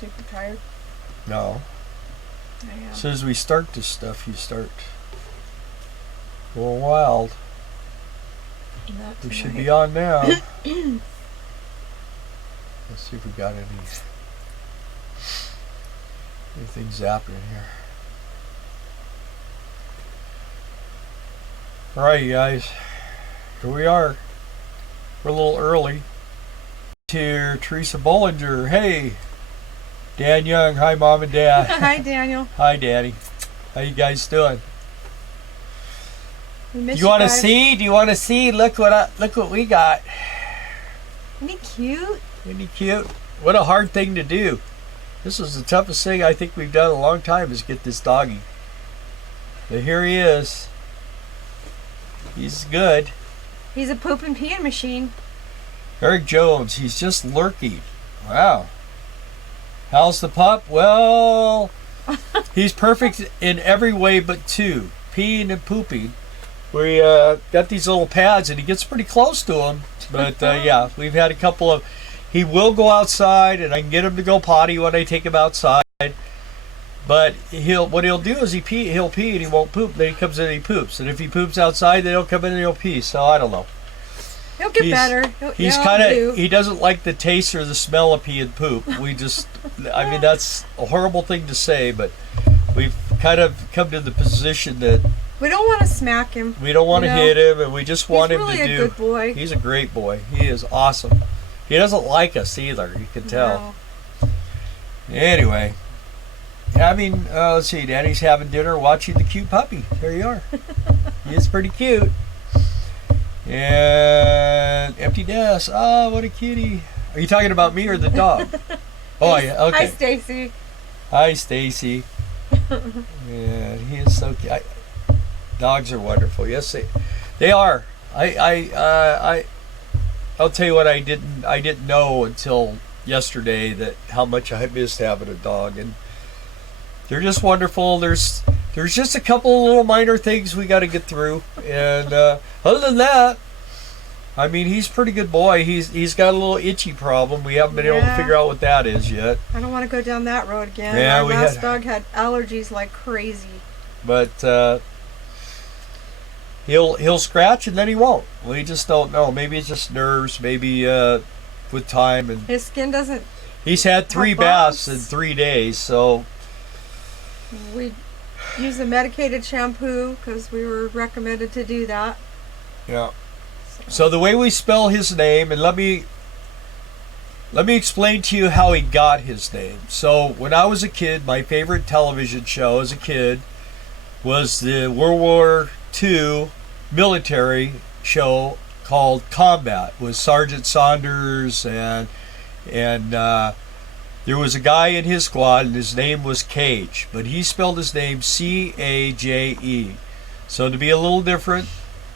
super tired? No. I am. As soon as we start this stuff, you start going wild. Not We should tonight. be on now. Let's see if we got anything zapping here. All right, you guys. Here we are. We're a little early. Here, Teresa Bollinger. Hey, Dan Young. Hi, Mom and Dad. Hi, Daniel. Hi, Daddy. How you guys doing? We miss Do you want to guys. see? Do you want to see? Look what we got. Isn't he cute? Isn't he cute? What a hard thing to do. This is the toughest thing I think we've done in a long time is get this doggy. But here he is. He's good. He's a poop and peeing machine. Eric Jones, he's just lurking. Wow. How's the pup? Well, he's perfect in every way but two. Peeing and pooping. We got these little pads and he gets pretty close to them. But yeah, we've had a couple of... He will go outside and I can get him to go potty when I take him outside. But what he'll do is he'll pee and he won't poop. Then he comes in and he poops. And if he poops outside, then he'll come in and he'll pee. So I don't know. He'll get better. He's kind of... He doesn't like the taste or the smell of pee and poop. We just... I mean, that's a horrible thing to say, but we've kind of come to the position that... We don't want to smack him. We don't want to hit him, and we just want him to do... He's really a good boy. He's a great boy. He is awesome. He doesn't like us either, you can tell. No. Anyway, let's see, Daddy's having dinner, watching the cute puppy. There you are. He is pretty cute. And empty nest. Oh, what a kitty. Are you talking about me or the dog? Oh, yeah, okay. Hi, Stacy. Hi, Stacy. Yeah, he is so cute. Dogs are wonderful. Yes, they are. I'll tell you what, I didn't know until yesterday that how much I missed having a dog, and they're just wonderful. There's just a couple of little minor things we got to get through, and other than that, I mean, he's a pretty good boy. He's got a little itchy problem. We haven't been able to figure out what that is yet. I don't want to go down that road again. Yeah, Our last dog had allergies like crazy. But he'll scratch and then he won't. We just don't know. Maybe it's just nerves. Maybe with time, and his skin doesn't. He's had 3 baths in 3 days, so we use a medicated shampoo because we were recommended to do that. Yeah. So the way we spell his name, and let me explain to you how he got his name. So when I was a kid, my favorite television show as a kid was the World War II military show called Combat with Sergeant Saunders, and there was a guy in his squad and his name was Caije, but he spelled his name C-A-J-E. So to be a little different,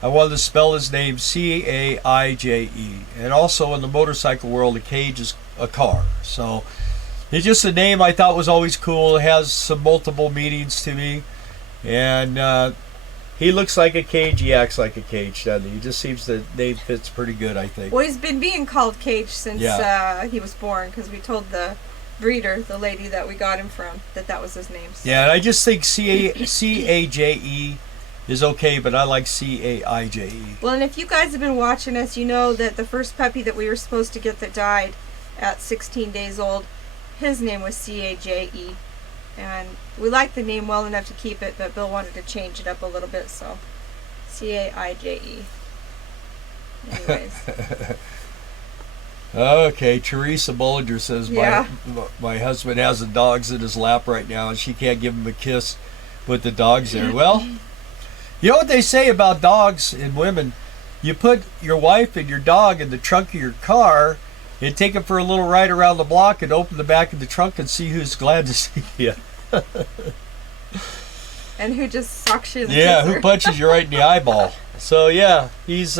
I wanted to spell his name C-A-I-J-E. And also in the motorcycle world, a Caije is a car. So it's just a name I thought was always cool. It has some multiple meanings to me. And he looks like a Caije. He acts like a Caije, doesn't he? He just seems the name fits pretty good, I think. Well, he's been being called Caije since he was born, because we told the breeder, the lady that we got him from, that was his name. So. Yeah, and I just think C-A-J-E is okay, but I like C-A-I-J-E. Well, and if you guys have been watching us, you know that the first puppy that we were supposed to get that died at 16 days old, his name was C-A-J-E. And we liked the name well enough to keep it, but Bill wanted to change it up a little bit, so C-A-I-J-E. Anyways. Okay, Teresa Bollinger says, my husband has the dogs in his lap right now, and she can't give him a kiss with the dogs there. Well, you know what they say about dogs and women? You put your wife and your dog in the trunk of your car and take them for a little ride around the block and open the back of the trunk and see who's glad to see you. And who just sucks you in the who punches you right in the eyeball. So yeah, he's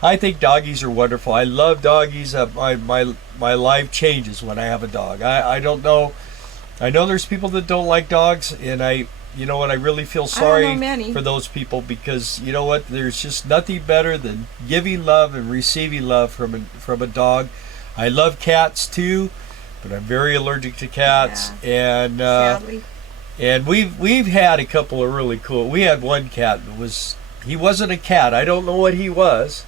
I think doggies are wonderful. I love doggies. My life changes when I have a dog. I don't know. I know there's people that don't like dogs, and you know what, I really feel sorry for those people, because you know what, there's just nothing better than giving love and receiving love from a dog. I love cats too, but I'm very allergic to cats. Yeah. And Sadly. and we've had a couple of really cool. We had one cat that he wasn't a cat. I don't know what he was,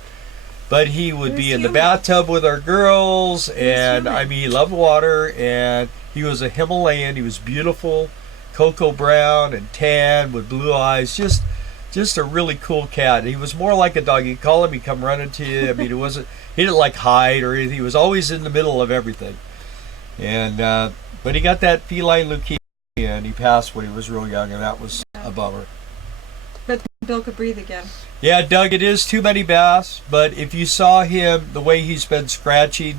but he would be in the bathtub with our girls, and I mean, he loved water, and he was a Himalayan. He was beautiful, cocoa brown and tan with blue eyes. Just a really cool cat. He was more like a dog. You call him, he'd come running to you. I mean, he didn't like hide or anything. He was always in the middle of everything. And but he got that feline leukemia, and he passed when he was real young, and that was a bummer. But Bill could breathe again. Yeah, Doug, it is too many baths, but if you saw him, the way he's been scratching,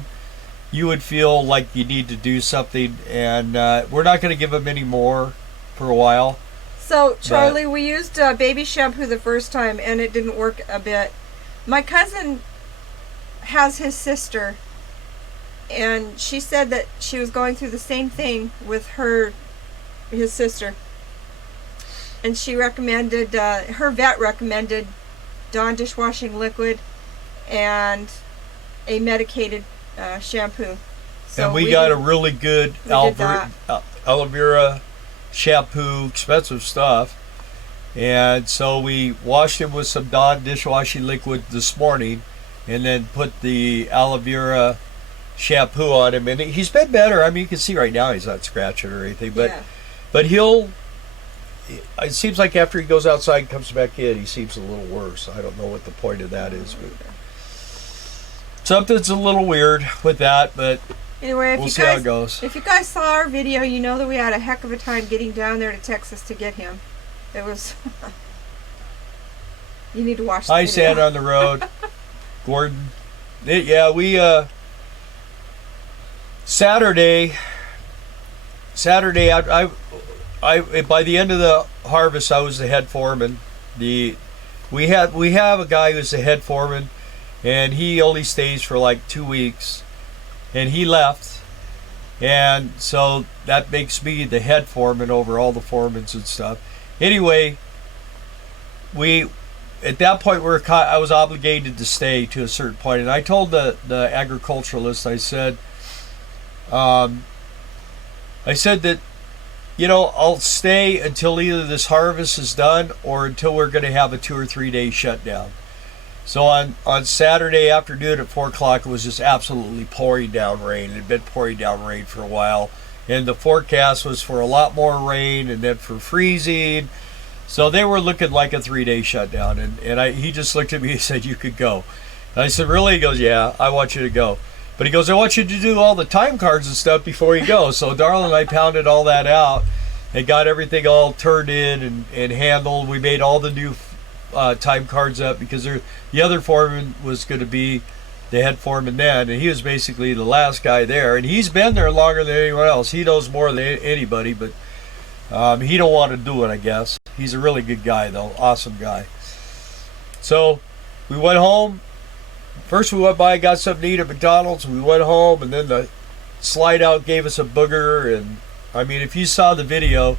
you would feel like you need to do something, and we're not going to give him any more for a while. So, Charlie, we used baby shampoo the first time, and it didn't work a bit. My cousin has his sister, and she said that she was going through the same thing with his sister. And she recommended, her vet recommended Dawn dishwashing liquid and a medicated shampoo. So and we got a really good aloe vera shampoo, expensive stuff. And so we washed him with some Dawn dishwashing liquid this morning, and then put the aloe vera shampoo on him, and he's been better. I mean, you can see right now he's not scratching or anything, but it seems like after he goes outside and comes back in, he seems a little worse. I don't know what the point of that is, but something's a little weird with that, but anyway, we'll see how it goes. If you guys saw our video, you know that we had a heck of a time getting down there to Texas to get him. It was you need to watch the Hi, video. Santa on the road. Gordon. We Saturday I by the end of the harvest, I was the head foreman. We have a guy who's the head foreman, and he only stays for like 2 weeks, and he left, and so that makes me the head foreman over all the foremans and stuff. Anyway, at that point I was obligated to stay to a certain point, and I told the agriculturalist, I said that, you know, I'll stay until either this harvest is done or until we're going to have a 2 or 3 day shutdown. So on Saturday afternoon at 4 o'clock, it was just absolutely pouring down rain. It had been pouring down rain for a while, and the forecast was for a lot more rain and then for freezing. So they were looking like a 3 day shutdown, and he just looked at me and said, "You could go." And I said, "Really?" He goes, "Yeah, I want you to go." But he goes, "I want you to do all the time cards and stuff before you go." So Darla and I pounded all that out and got everything all turned in and handled. We made all the new time cards up because the other foreman was going to be the head foreman then, and he was basically the last guy there. And he's been there longer than anyone else. He knows more than anybody, but he don't want to do it, I guess. He's a really good guy, though. Awesome guy. So we went home. First we went by, got something to eat at McDonald's. We went home, and then the slide out gave us a booger. And I mean, if you saw the video,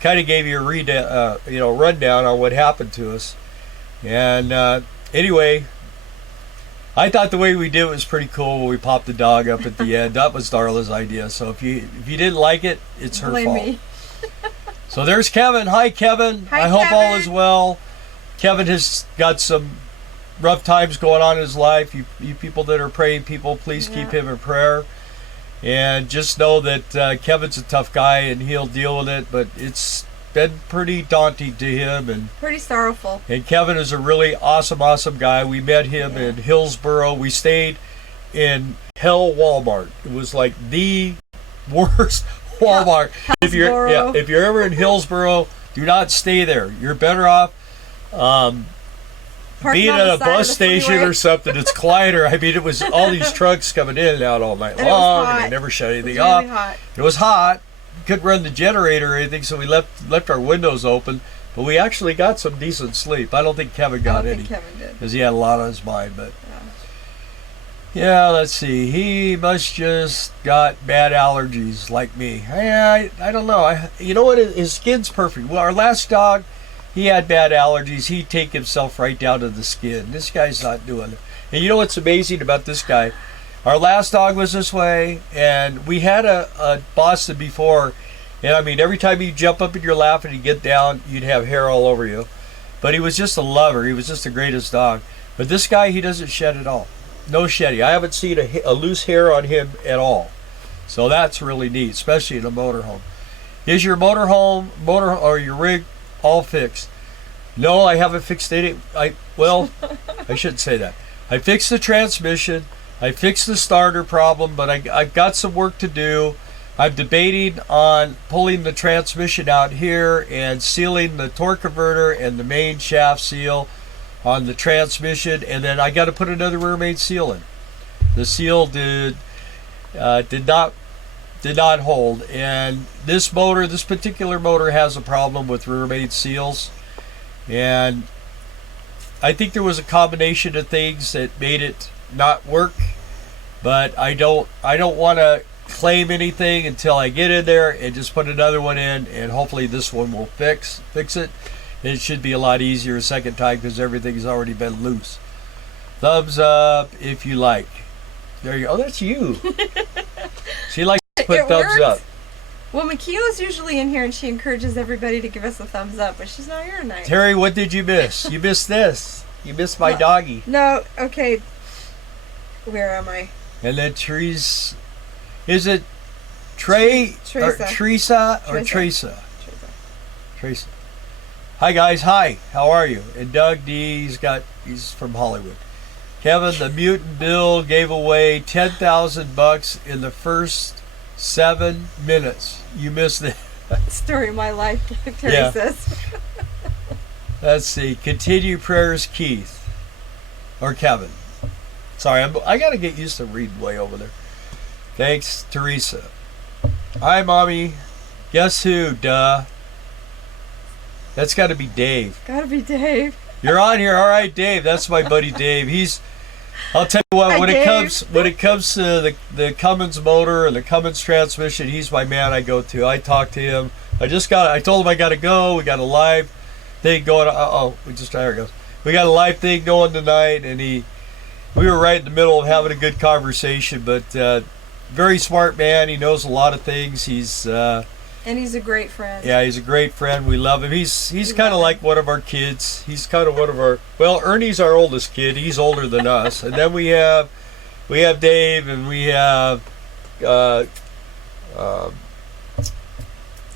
kind of gave you a rundown on what happened to us. And anyway, I thought the way we did it was pretty cool. We popped the dog up at the end. That was Darla's idea. So if you didn't like it, it's her fault. Me. So there's Kevin. Hi, Kevin. Hi, I hope Kevin. all is well. Kevin has got some rough times going on in his life. You people that are praying people, please keep him in prayer. And just know that Kevin's a tough guy and he'll deal with it, but it's been pretty daunting to him and pretty sorrowful. And Kevin is a really awesome guy. We met him in Hillsboro. We stayed in Hell Walmart. It was like the worst Walmart. If you're ever in Hillsboro, do not stay there. You're better off being at a bus station or something. It's quieter. I mean, it was all these trucks coming in and out all night long, and they never shut anything off. It was hot. Couldn't run the generator or anything, so we left our windows open. But we actually got some decent sleep. I don't think Kevin got any because he had a lot on his mind. But yeah, let's see. He must just got bad allergies like me. I don't know. You know what? His skin's perfect. Well, our last dog, he had bad allergies. He'd take himself right down to the skin. This guy's not doing it. And you know what's amazing about this guy? Our last dog was this way, and we had a Boston before, and I mean, every time you jump up in your lap and you get down, you'd have hair all over you. But he was just a lover. He was just the greatest dog. But this guy, he doesn't shed at all. No shedding. I haven't seen a loose hair on him at all. So that's really neat, especially in a motorhome. Is your motorhome or your rig all fixed? No, I haven't fixed it. Well, I shouldn't say that. I fixed the transmission. I fixed the starter problem, but I've got some work to do. I'm debating on pulling the transmission out here and sealing the torque converter and the main shaft seal on the transmission, and then I got to put another rear main seal in. The seal did not hold, and this particular motor has a problem with rear main seals, and I think there was a combination of things that made it not work, but I don't want to claim anything until I get in there and just put another one in, and hopefully this one will fix it. It should be a lot easier a second time because everything's already been loose. Thumbs up if you like. There you go. Oh, that's you. She likes to put thumbs up. Well, Makila's usually in here and she encourages everybody to give us a thumbs up, but she's not here tonight. Terry, what did you miss? You missed this. You missed my doggy. No, okay. Where am I? And then Teresa. Is it Teresa or Teresa? Teresa. Hi guys, hi. How are you? And Doug D, he's from Hollywood. Kevin, the mutant Bill gave away $10,000 in the first 7 minutes. You missed it. Story of my life, Terry says. Let's see. Continue prayers, Keith. Or Kevin. Sorry, I got to get used to reading way over there. Thanks, Teresa. Hi, Mommy. Guess who, duh? That's got to be Dave. Gotta be Dave. You're on here. All right, Dave. That's my buddy Dave. I'll tell you what, Hi, when Dave. it comes to the Cummins motor and the Cummins transmission, he's my man I go to. I talk to him. I told him I got to go. We got a live thing going. There it goes. We got a live thing going tonight, and we were right in the middle of having a good conversation, but very smart man. He knows a lot of things. And he's a great friend. Yeah, he's a great friend. We love him. He's kind of like one of our kids. He's kind of one of our. Well, Ernie's our oldest kid. He's older than us, and then we have Dave, and we have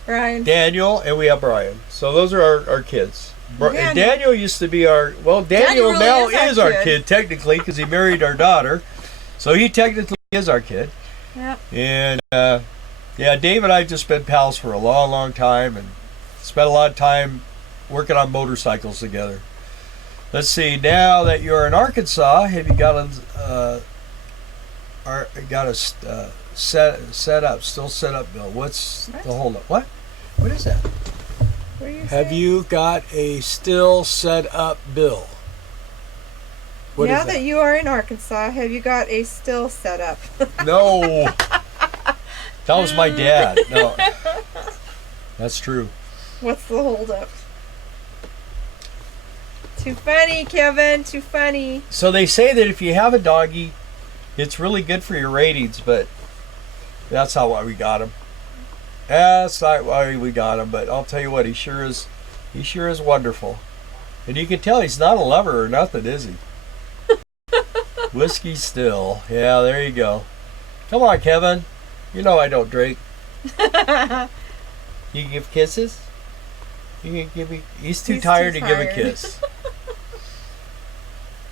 Brian. Daniel, and we have Brian. So those are our kids. Daniel used to be our. Well, Daniel really now is our kid technically because he married our daughter, so he technically is our kid. Yep. And. Yeah, Dave and I have just been pals for a long, long time and spent a lot of time working on motorcycles together. Let's see, now that you're in Arkansas, have you got a set up, Bill? What's the holdup? What? What is that? What are you Have saying? you got a still set up bill? What now is that you are in Arkansas, have you got a still set up? No. That was my dad. No. That's true. What's the holdup? Too funny, Kevin. Too funny. So they say that if you have a doggy, it's really good for your ratings, but that's not why we got him. That's not why we got him, but I'll tell you what, he sure is wonderful. And you can tell he's not a lover or nothing, is he? Whiskey still. Yeah, there you go. Come on, Kevin. You know I don't drink. You can give kisses? You can give me. He's too tired to give a kiss.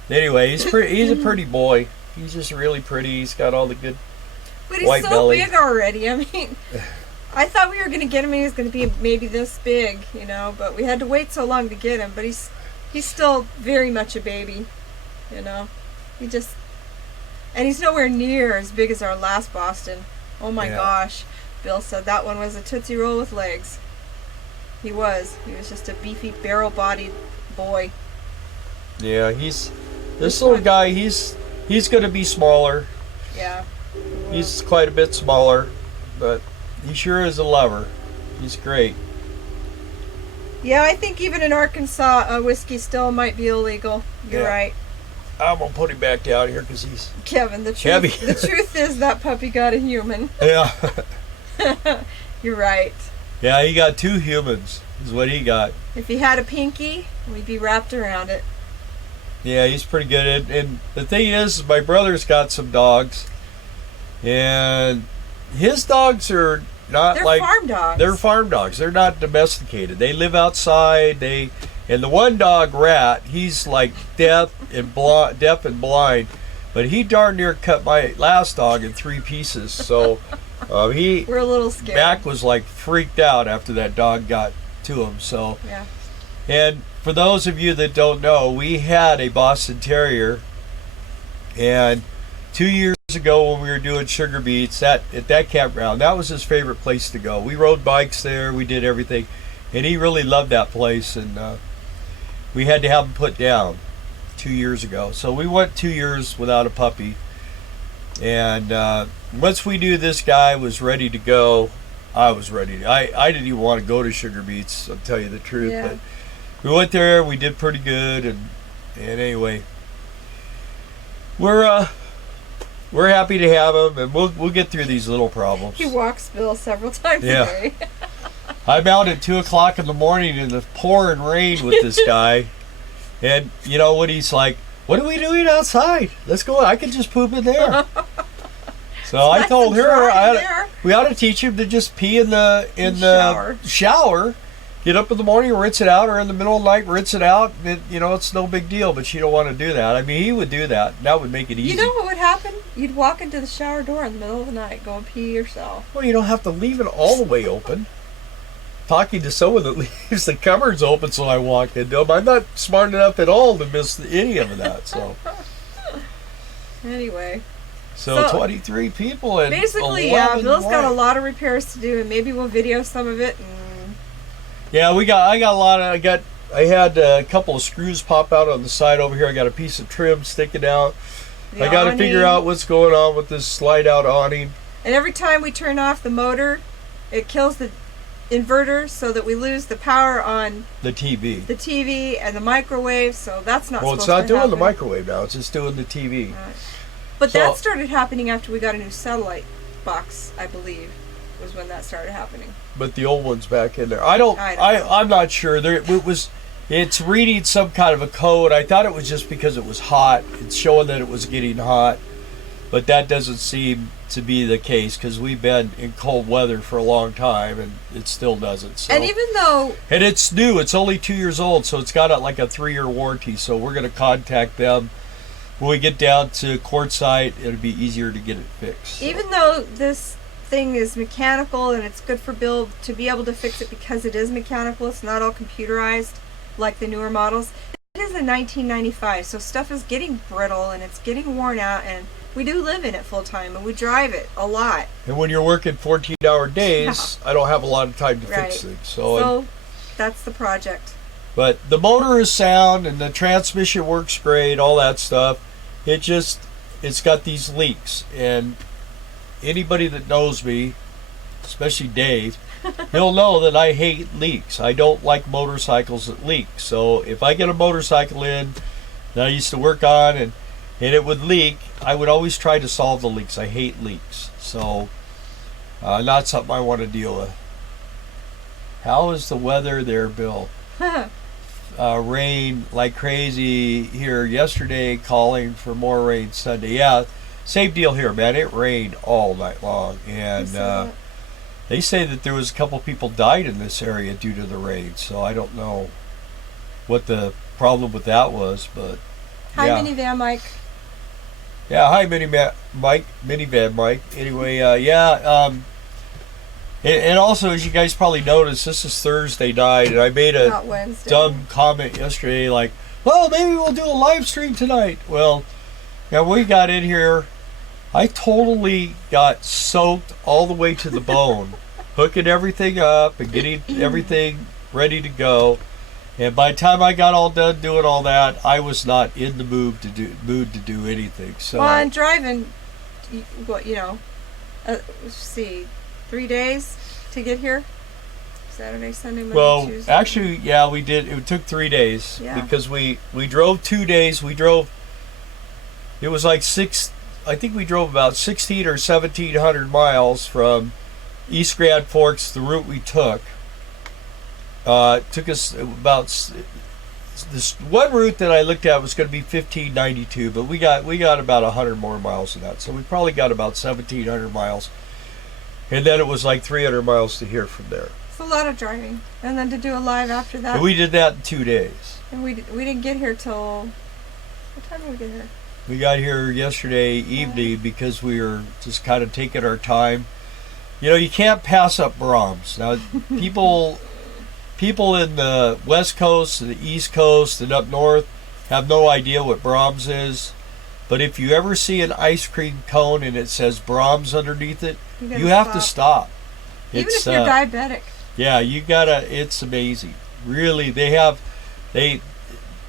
Anyway, he's a pretty boy. He's just really pretty. He's got all the good But he's white so belly. big already. I mean, I thought we were going to get him and he was going to be maybe this big, but we had to wait so long to get him. But he's still very much a baby, And he's nowhere near as big as our last Boston. Oh my gosh. Bill said that one was a Tootsie Roll with legs. He was just a beefy, barrel-bodied boy. Yeah, this little guy, he's going to be smaller. Yeah. He's quite a bit smaller, but he sure is a lover. He's great. Yeah, I think even in Arkansas, whiskey still might be illegal. You're right. I'm gonna put him back down here because he's Kevin, the truth, heavy. the truth is that puppy got a human. Yeah. You're right. Yeah, he got 2 humans is what he got. If he had a pinky, we'd be wrapped around it. Yeah, he's pretty good. And the thing is, my brother's got some dogs, and his dogs are not They're like farm dogs. they're farm dogs. They're not domesticated. They live outside. And the one dog, Rat, he's like deaf and blind, but he darn near cut my last dog in 3 pieces. So We're a little scared. Mac was like freaked out after that dog got to him. So Yeah. and for those of you that don't know, we had a Boston Terrier, and 2 years ago when we were doing sugar beets at that campground, that was his favorite place to go. We rode bikes there, we did everything, and he really loved that place, and we had to have him put down 2 years ago. So we went 2 years without a puppy, and once we knew this guy was ready to go, I was ready. I didn't even want to go to sugar beets, I'll tell you the truth. Yeah. But we went there, we did pretty good, and anyway, we're happy to have him, and we'll get through these little problems. He walks Bill several times Yeah. a day. I'm out at 2:00 in the morning in the pouring rain with this guy, and you know what he's like? What are we doing outside? Let's go. I can just poop in there. So I nice told and her dry in there. we ought to teach him to just pee in the Shower. shower. Get up in the morning, rinse it out, or in the middle of the night, rinse it out. It's no big deal, but she don't want to do that. I mean, he would do that. That would make it easy. You know what would happen? You'd walk into the shower door in the middle of the night, go and pee yourself. Well, you don't have to leave it all the way open. Talking to someone that leaves the cupboards open so I walk into them. I'm not smart enough at all to miss any of that. Anyway. So So, 23 people and Basically, 11 Bill's got a white. lot of repairs to do, and maybe we'll video some of it. And Yeah, I got a lot of. I had a couple of screws pop out on the side over here. I got a piece of trim sticking out. the I got to awning. figure out what's going on with this slide out awning. And every time we turn off the motor, it kills the inverter so that we lose the power on The TV. the TV and the microwave. So that's not Well, it's supposed not to doing happen. the microwave now. It's just doing the TV. But So- that started happening after we got a new satellite box, I believe, was when that started happening. But the old one's back in there. I don't know. I'm not sure. It's reading some kind of a code. I thought it was just because it was hot. It's showing that it was getting hot, but that doesn't seem to be the case because we've been in cold weather for a long time and it still doesn't. So. And even though And it's new. It's only 2 years old, so it's got like a 3-year warranty. So we're going to contact them when we get down to Quartzsite. It'll be easier to get it fixed. So. even though this thing is mechanical and it's good for Bill to be able to fix it because it is mechanical, it's not all computerized like the newer models. It is a 1995, so stuff is getting brittle and it's getting worn out, and we do live in it full time and we drive it a lot. And when you're working 14-hour days, I don't have a lot of time to fix Right. things. So that's the project. But the motor is sound and the transmission works great, all that stuff. It's got these leaks. And anybody that knows me, especially Dave, he'll know that I hate leaks. I don't like motorcycles that leak. So if I get a motorcycle in that I used to work on and it would leak, I would always try to solve the leaks. I hate leaks. So not something I want to deal with. How is the weather there, Bill? Rain like crazy here yesterday, calling for more rain Sunday. Yeah, same deal here, man. It rained all night long, and they say that there was a couple people died in this area due to the rain. So I don't know what the problem with that was, but Hi, yeah. Minivan Mike. Yeah, hi, Minivan Mike. Anyway, and also, as you guys probably noticed, this is Thursday night, and I made Not a Wednesday. dumb comment yesterday, like, well, maybe we'll do a live stream tonight. Well, yeah, we got in here. I totally got soaked all the way to the bone, hooking everything up and getting everything ready to go. And by the time I got all done doing all that, I was not in the mood to do anything. So Well, and driving, let's see, 3 days to get here? Saturday, Sunday, Monday, Tuesday. actually, yeah, we did. It took 3 days Yeah. because we drove 2 days. We drove It was like I think we drove about 16 or 1700 miles from East Grand Forks, the route we took. It took us about this one route that I looked at was going to be 1592, but we got about 100 more miles than that. So we probably got about 1700 miles. And then it was like 300 miles to here from there. It's a lot of driving. And then to do a live after that. And we did that in 2 days. And we didn't get here till... What time did we get here? We got here yesterday evening because we were just kind of taking our time. You know, you can't pass up Brahms. Now, people in the West Coast, the East Coast, and up north have no idea what Brahms is. But if you ever see an ice cream cone and it says Brahms underneath it, you have to stop. Even if you're diabetic. Yeah, you gotta. It's amazing. Really, their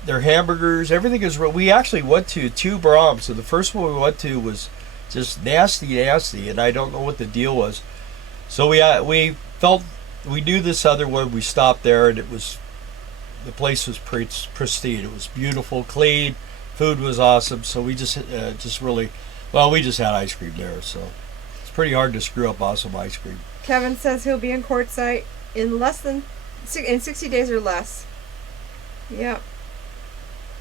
hamburgers, everything is. We actually went to 2 Brahms, and the first one we went to was just nasty, and I don't know what the deal was. So we felt we knew this other one. We stopped there, and the place was pristine. It was beautiful, clean. Food was awesome. So we just really, we just had ice cream there. So it's pretty hard to screw up awesome ice cream. Kevin says he'll be in quartzsite in 60 days or less. Yep.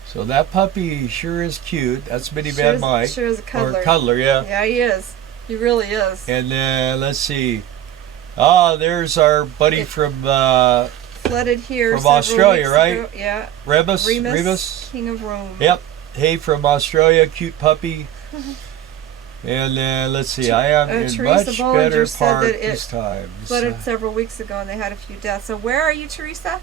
So that puppy sure is cute. That's Minivan Mike. Sure is a cuddler. Or cuddler, yeah. Yeah, he is. He really is. And then let's see. There's our buddy from flooded here from Australia, right? Ago. Yeah. Remus. King of Rome. Yep. Hey, from Australia, cute puppy. And then let's see. I am in Teresa much Bollinger better said part that this time. Flooded several weeks ago, and they had a few deaths. So where are you, Teresa?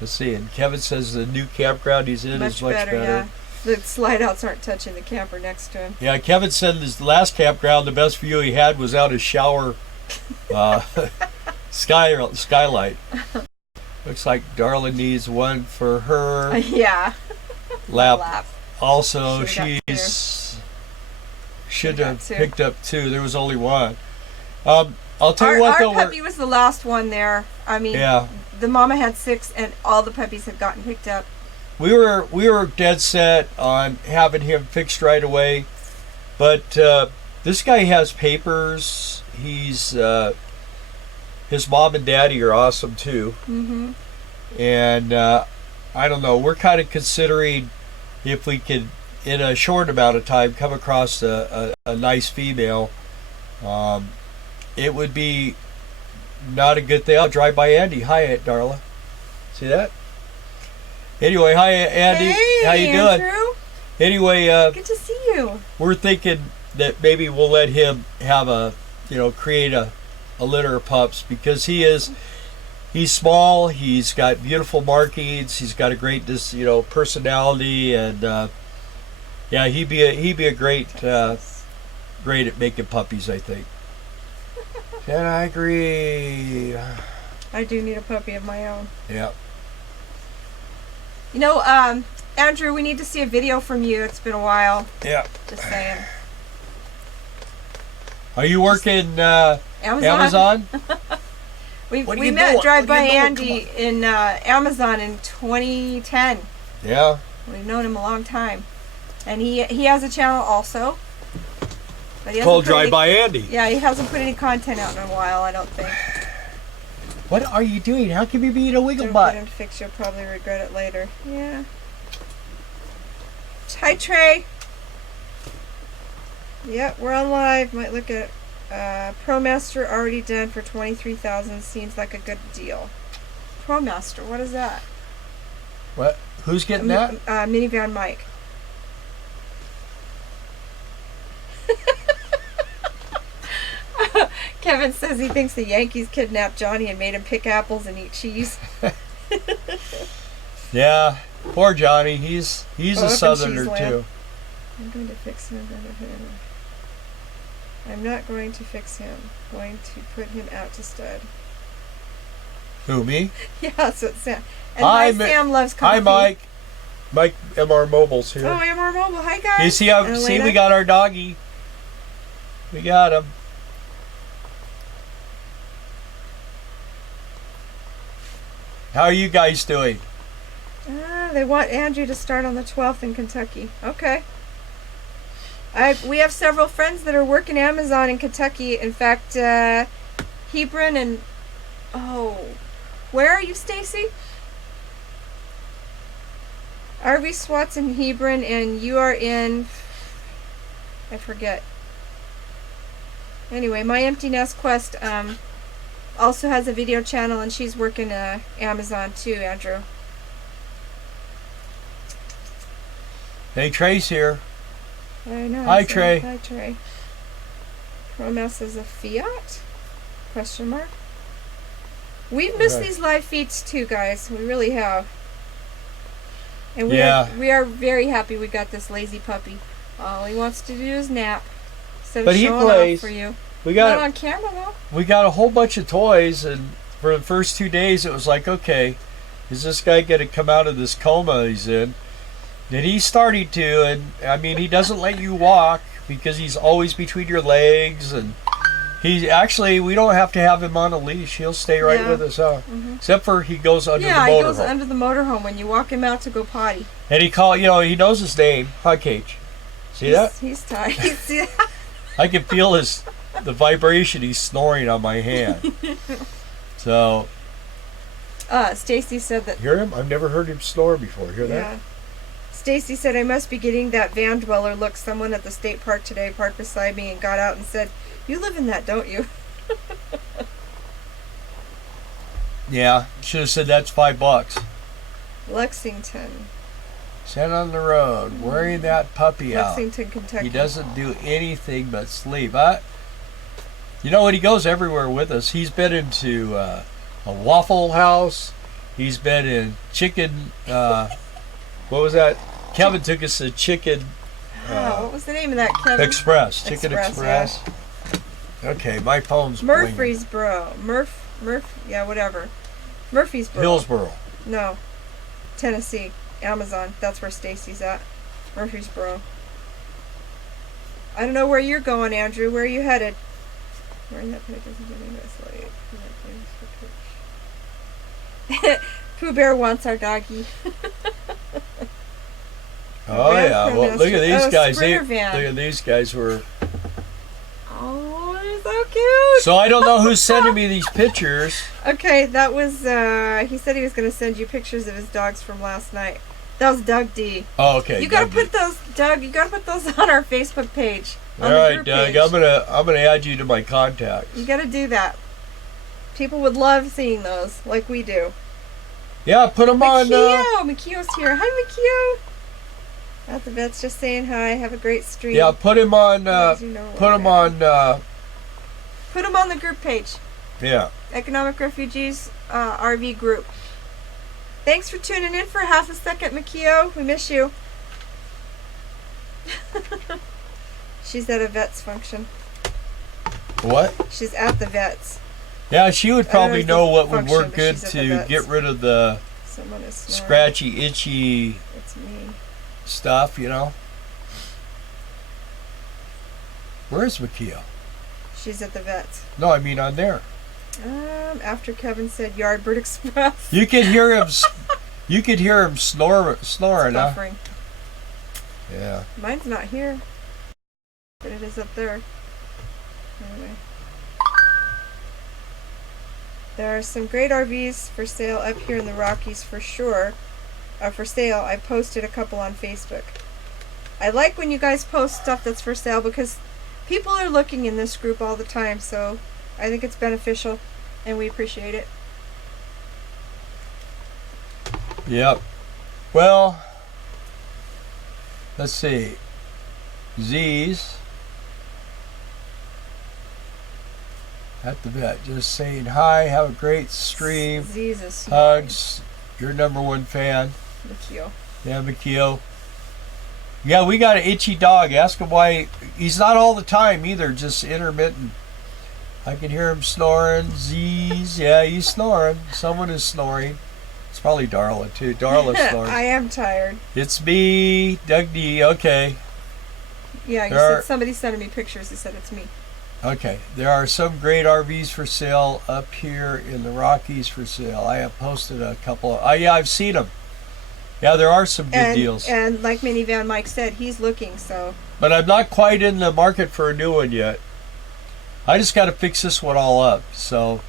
Let's see. And Kevin says the new campground he's in is much better. Yeah. The slide outs aren't touching the camper next to him. Yeah, Kevin said his last campground, the best view he had was out his shower skylight. Looks like Darla needs one for her yeah. lap. Also, should have picked up 2. There was only 1. I'll tell you what, though. Our puppy was the last one there. I mean, yeah. The mama had 6, and all the puppies had gotten picked up. We were dead set on having him fixed right away, but this guy has papers. He's his mom and daddy are awesome too. Mm-hmm. And I don't know. We're kind of considering if we could, in a short amount of time, come across a nice female. It would be not a good thing. I'll drive by Andy. Hi, Darla. See that? Anyway, hi, Andy. Hey, how you doing? Andrew. Anyway, good to see you. We're thinking that maybe we'll let him have create a litter of pups, because he's small. He's got beautiful markings. He's got a great personality, and he'd be a great at making puppies, I think. And I agree. I do need a puppy of my own. Yeah. Andrew, we need to see a video from you. It's been a while. Yeah. Just saying. Are you working Amazon? we met Drive by Andy in Amazon in 2010. Yeah. We've known him a long time. And he has a channel also. But called Drive by Andy. Yeah, he hasn't put any content out in a while, I don't think. What are you doing? How can you be in a wiggle Don't butt? get him fixed. You'll probably regret it later. Yeah. Hi, Trey. Yep, we're on live. Might look at ProMaster already done for $23,000. Seems like a good deal. ProMaster, what is that? What? Who's getting that? Minivan Mike. Kevin says he thinks the Yankees kidnapped Johnny and made him pick apples and eat cheese. Yeah, poor Johnny. He's a southerner too. I'm going to fix him. I'm not going to fix him. I'm going to put him out to stud. Who, me? Yeah, so it's Sam. And Sam loves coffee. Hi, Mike. Mike, MR Mobile's here. Oh, MR Mobile. Hi, guys. You see, we got our doggy. We got him. How are you guys doing? They want Andrew to start on the 12th in Kentucky. Okay. We have several friends that are working Amazon in Kentucky. In fact, Hebron and... Oh. Where are you, Stacy? RV SWAT's in Hebron, and you are in... I forget. Anyway, My Empty Nest Quest also has a video channel, and she's working Amazon too, Andrew. Hey, Trey's here. I know. Hi, Trey. Hi, Trey. Promise is a Fiat? Question mark. We've missed these live feeds too, guys. We really have. And we are very happy we got this lazy puppy. All he wants to do is nap. Instead of showing off for you. Not on camera though. We got a whole bunch of toys, and for the first 2 days it was like, okay, is this guy going to come out of this coma he's in? And he's starting to, and I mean, he doesn't let you walk because he's always between your legs, and he actually, we don't have to have him on a leash. He'll stay right with us, except for he goes under the motorhome. Yeah, he goes under the motorhome when you walk him out to go potty. And he knows his name. Hi, Caije. See that? He's tired. I can feel the vibration. He's snoring on my hand. So. Stacy said that. Hear him? I've never heard him snore before. Hear that? Stacy said, I must be getting that van dweller look. Someone at the state park today parked beside me and got out and said, you live in that, don't you? Yeah, should have said that's $5. Lexington. Sat on the road, wearing that puppy out. Lexington, Kentucky. He doesn't do anything but sleep. You know what? He goes everywhere with us. He's been into a Waffle House. He's been in chicken. What was that? Kevin took us to Chicken. What was the name of that, Kevin? Express. Chicken Express. Yeah. Okay, my phone's Murfreesboro. Yeah, whatever. Murfreesboro. Hillsboro. No. Tennessee. Amazon. That's where Stacy's at. Murfreesboro. I don't know where you're going, Andrew. Where are you headed? Pooh Bear wants our doggy. Oh yeah. Well, look at these guys. Look at these guys who are. Oh, they're so cute. So I don't know who's sending me these pictures. Okay, that was. He said he was going to send you pictures of his dogs from last night. That was Doug D. Oh, okay. You got to put those, Doug. You got to put those on our Facebook page. All right, Doug. I'm gonna add you to my contacts. You got to do that. People would love seeing those, like we do. Yeah, put them on. Mikio's here. Hi, Mikio. At the vet's just saying hi. Have a great stream. Yeah, put him on. Put him on. Put him on the group page. Yeah. Economic Refugees RV group. Thanks for tuning in for half a second, Mikio. We miss you. She's at a vet's function. What? She's at the vet's. Yeah, she would probably know what would work good to get rid of the scratchy, itchy stuff, you know. Where's Mikio? She's at the vet's. No, I mean on there. After Kevin said Yardbird Express. You could hear him. You could hear him snoring. Huh? Yeah. Mine's not here, but it is up there. Anyway, there are some great RVs for sale up here in the Rockies for sure. For sale. I posted a couple on Facebook. I like when you guys post stuff that's for sale because people are looking in this group all the time, so I think it's beneficial and we appreciate it. Yep. Well, let's see. Z's at the vet, just saying hi, have a great stream. Z's is hugs. Your #1 fan. Mikio. Yeah, Mikio. Yeah, we got an itchy dog. Ask him why. He's not all the time either, just intermittent. I can hear him snoring. Z's. Yeah, he's snoring. Someone is snoring. It's probably Darla, too. Darla's snoring. I am tired. It's me, Doug D. Okay. Yeah, you said somebody sending me pictures. He said it's me. Okay. There are some great RVs for sale up here in the Rockies for sale. I have posted a couple of... yeah, I've seen them. Yeah, there are some good deals. And like Minivan Mike said, he's looking, so. But I'm not quite in the market for a new one yet. I just got to fix this one all up. So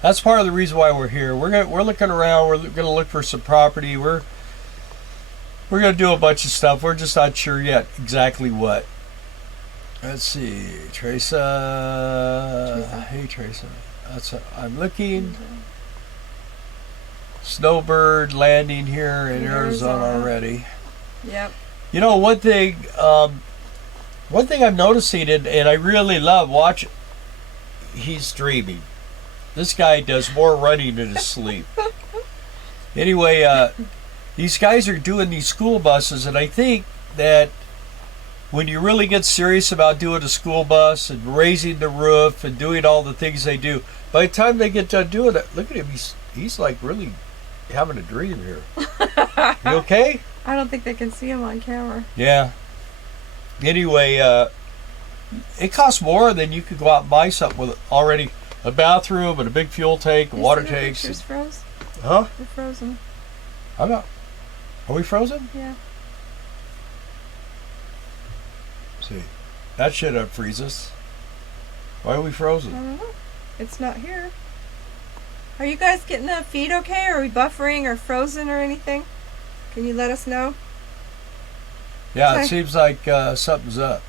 that's part of the reason why we're here. We're looking around. We're going to look for some property. We're going to do a bunch of stuff. We're just not sure yet exactly what. Let's see, Teresa. Hey, Teresa. I'm looking. Snowbird landing here in Arizona already. Yep. You know, one thing I'm noticing, and I really love watching. He's dreaming. This guy does more running in his sleep. Anyway, these guys are doing these school buses, and I think that when you really get serious about doing a school bus and raising the roof and doing all the things they do, by the time they get done doing it, look at him. He's like really having a dream here. You okay? I don't think they can see him on camera. Yeah. Anyway, it costs more than you could go out and buy something with already a bathroom and a big fuel tank, water tanks. The pictures froze? Huh? They're frozen. I'm not. Are we frozen? Yeah. See, that shit unfreeze us. Why are we I frozen? don't know. It's not here. Are you guys getting the feed okay? Are we buffering or frozen or anything? Can you let us know? Yeah, Okay. it seems like something's up.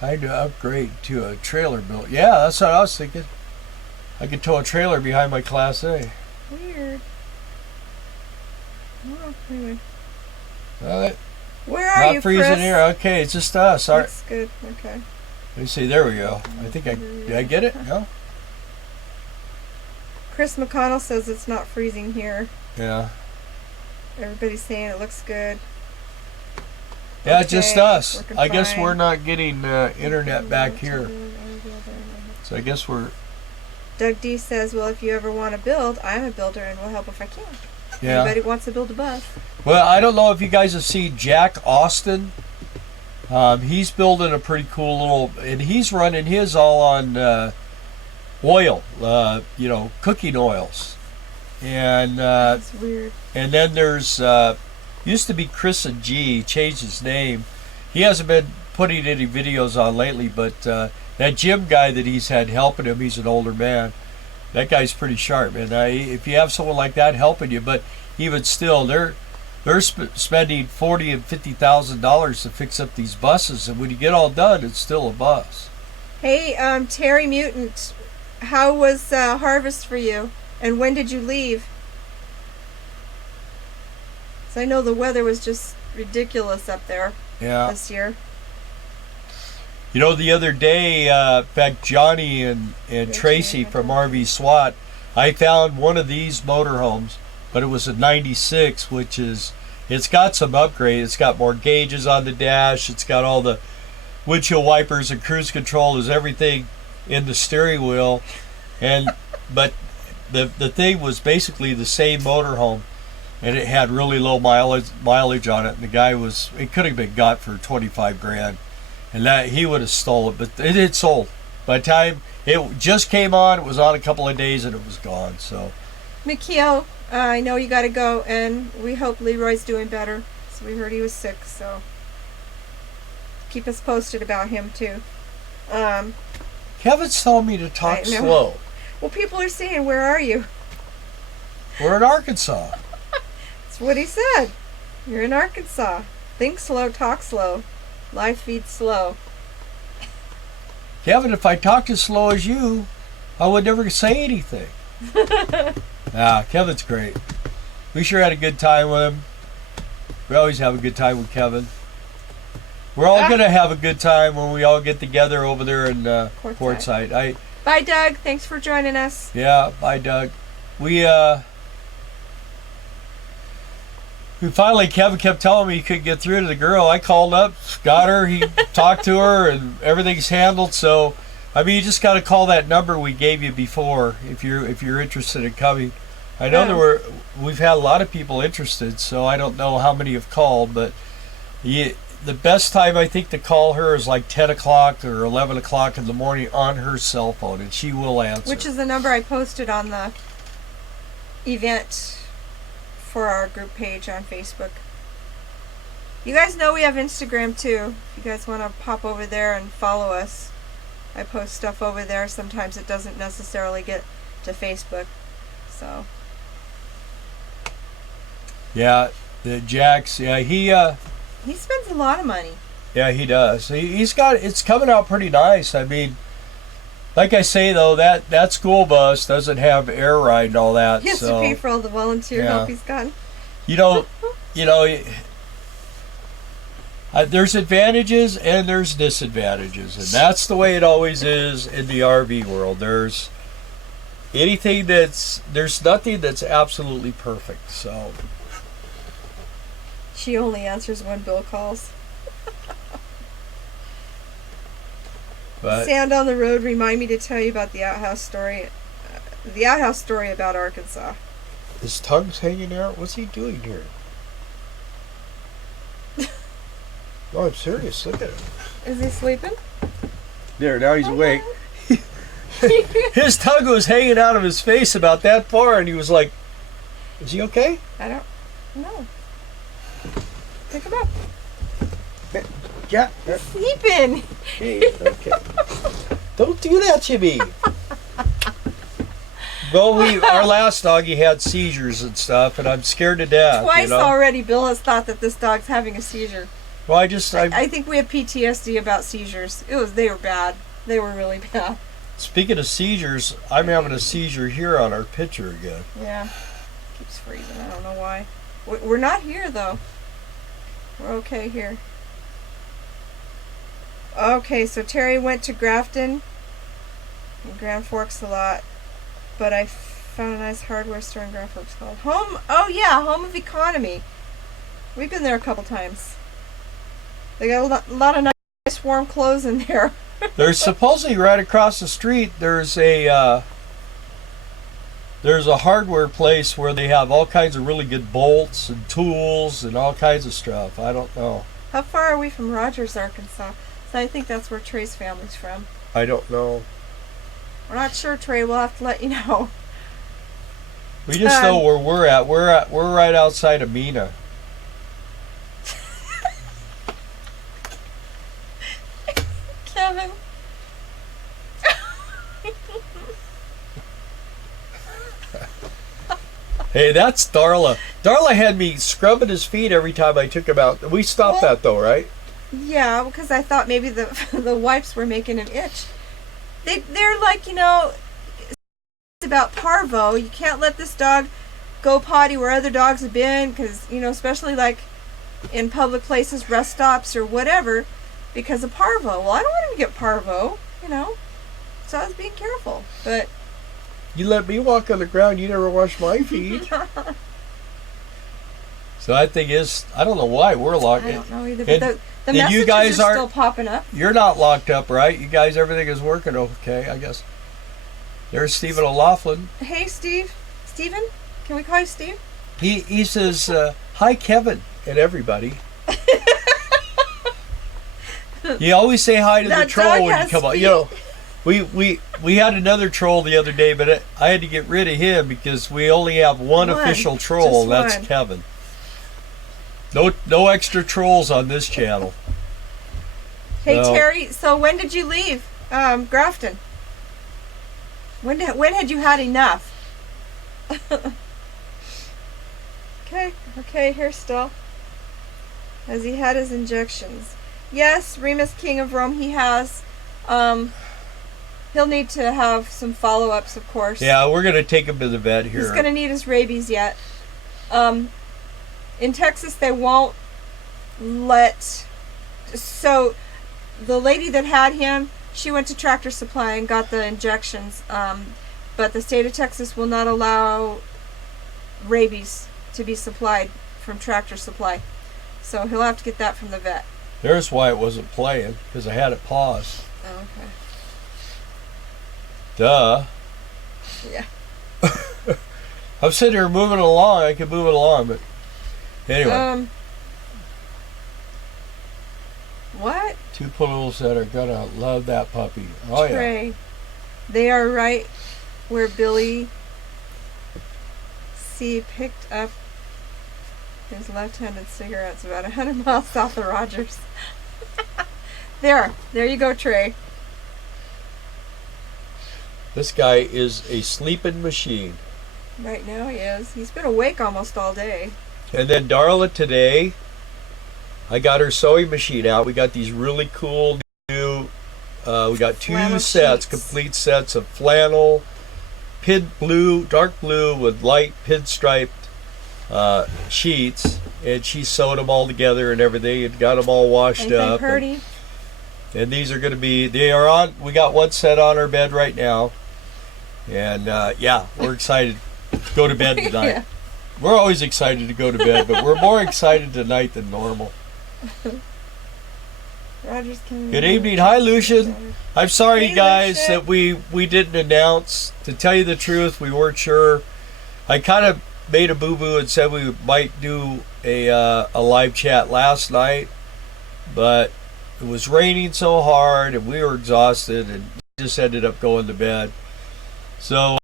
I had to upgrade to a trailer built. Yeah, that's what I was thinking. I could tow a trailer behind my Class A. Weird. Oh, anyway. Well, Where are you, not freezing Chris? here. Okay, it's just us. All right. That's good. Okay. Let me see. There we go. I think did I get it? No? Chris McConnell says it's not freezing here. Yeah. Everybody's saying it looks good. Yeah, Okay, just us. working I guess fine. we're not getting internet back here. So I guess we're... Doug D says, well, if you ever want to build, I'm a builder and will help if I can. Yeah. Anybody wants to build a bus? Well, I don't know if you guys have seen Jack Austin. He's building a pretty cool little... And he's running his all on oil, cooking oils. And That's weird. and then there's used to be Chris and G. He changed his name. He hasn't been putting any videos on lately, but that Jim guy that he's had helping him, he's an older man. That guy's pretty sharp, and if you have someone like that helping you, but even still, they're spending $40,000 and $50,000 to fix up these buses, and when you get all done, it's still a bus. Hey, Terry Mutant, how was harvest for you? And when did you leave? So I know the weather was just ridiculous up there this year. You know, the other day, in fact, Johnny and Tracy from RV SWAT, I found one of these motorhomes, but it was a 96, which is, it's got some upgrade. It's got more gauges on the dash. It's got all the windshield wipers and cruise control. There's everything in the steering wheel. But the thing was basically the same motorhome, and it had really low mileage on it. And the guy it could have been got for 25 grand. And that he would have stolen it, but it had sold. By the time it just came on, it was on a couple of days and it was gone. So, Mikhail, I know you got to go, and we hope Leroy's doing better. So we heard he was sick, so keep us posted about him too. Kevin's telling me to talk slow. Well, people are saying, "Where are you?" We're in Arkansas. That's what he said. You're in Arkansas. Think slow, talk slow. Live feed slow. Kevin, if I talked as slow as you, I would never say anything. Kevin's great. We sure had a good time with him. We always have a good time with Kevin. We're all going to have a good time when we all get together over there in Quartzsite. Bye, Doug. Thanks for joining us. Yeah, bye, Doug. We finally, Kevin kept telling me he couldn't get through to the girl. I called up, got her, he talked to her, and everything's handled. So, I mean, you just got to call that number we gave you before if you're interested in coming. I know we've had a lot of people interested, so I don't know how many have called, but the best time I think to call her is like 10 o'clock or 11 o'clock in the morning on her cell phone, and she will answer. Which is the number I posted on the event for our group page on Facebook. You guys know we have Instagram too. If you guys want to pop over there and follow us, I post stuff over there. Sometimes it doesn't necessarily get to Facebook. So. Yeah, the Jax. Yeah, he spends a lot of money. Yeah, he does. He's got, it's coming out pretty nice. I mean, like I say though, that school bus doesn't have air ride and all that. He has to pay for all the volunteer help he's gotten. You know, there's advantages and there's disadvantages, and that's the way it always is in the RV world. There's nothing that's absolutely perfect. So she only answers when Bill calls. But Sand on the road, remind me to tell you about the outhouse story. The outhouse story about Arkansas. His tongue's hanging out. What's he doing here? No, I'm serious. Look at him. Is he sleeping? There, now he's awake. His tongue was hanging out of his face about that far, and he was like, "Is he okay?" I don't know. Pick him up. Yeah. He's sleeping. Hey, okay. Don't do that to me. Well, our last dog, he had seizures and stuff, and I'm scared to death. Twice already, Bill has thought that this dog's having a seizure. Well, I think we have PTSD about seizures. They were bad. They were really bad. Speaking of seizures, I'm having a seizure here on our picture again. Yeah. Keeps freezing. I don't know why. We're not here, though. We're okay here. Okay, so Terry went to Grafton and Grand Forks a lot, but I found a nice hardware store in Grand Forks called Home. Oh yeah, Home of Economy. We've been there a couple times. They got a lot of nice warm clothes in there. There's supposedly right across the street. There's a hardware place where they have all kinds of really good bolts and tools and all kinds of stuff. I don't know. How far are we from Rogers, Arkansas? So I think that's where Trey's family's from. I don't know. We're not sure, Trey. We'll have to let you know. We just know where we're at. We're right outside of Mina. Kevin. Hey, that's Darla. Darla had me scrubbing his feet every time I took him out. We stopped that though, right? Yeah, because I thought maybe the wipes were making him itch. They're like, it's about parvo. You can't let this dog go potty where other dogs have been, because, especially like in public places, rest stops or whatever, because of parvo. Well, I don't want him to get parvo, So I was being careful, but... You let me walk on the ground, you never wash my feet. So I think I don't know why we're locked. I don't know either, but the messages you guys are still popping up. You're not locked up, right? You guys, everything is working okay, I guess. There's Stephen O'Laughlin. Hey, Steve. Steven? Can we call you Steve? He says, hi, Kevin, and everybody. You always say hi to the troll when you come out. We had another troll the other day, but I had to get rid of him because we only have one official troll, and that's Kevin. No extra trolls on this channel. Hey, Terry, so when did you leave Grafton? When had you had enough? Okay, here still. Has he had his injections? Yes, Remus King of Rome, he has. He'll need to have some follow-ups, of course. Yeah, we're going to take him to the vet here. He's going to need his rabies yet. In Texas, they won't let... So, the lady that had him, she went to Tractor Supply and got the injections. But the state of Texas will not allow rabies to be supplied from Tractor Supply. So, he'll have to get that from the vet. There's why it wasn't playing, because I had it paused. Oh, okay. Duh. Yeah. I'm sitting here moving along. I can move it along, but anyway. What? Two poodles that are gonna love that puppy. Oh Trey, yeah. They are right where Billy C picked up His left-handed cigarette's about 100 miles south of Rogers. There you go, Trey. This guy is a sleeping machine. Right now he is. He's been awake almost all day. And then Darla today, I got her sewing machine out. We got these really cool new, we got two Flannel sets, sheets. complete sets of flannel, dark blue with light pinstriped sheets. And she sewed them all together and everything and got them all washed Anything up. Purdy? And these are going to be, we got one set on our bed right now. And yeah, we're excited to go to bed tonight. Yeah. We're always excited to go to bed, but we're more excited tonight than normal. Rogers can. Good evening. Hi, Lucian. I'm sorry, Hey, guys, Lucian. that we didn't announce. To tell you the truth, we weren't sure. I kind of made a boo-boo and said we might do a live chat last night, but it was raining so hard and we were exhausted and just ended up going to bed. So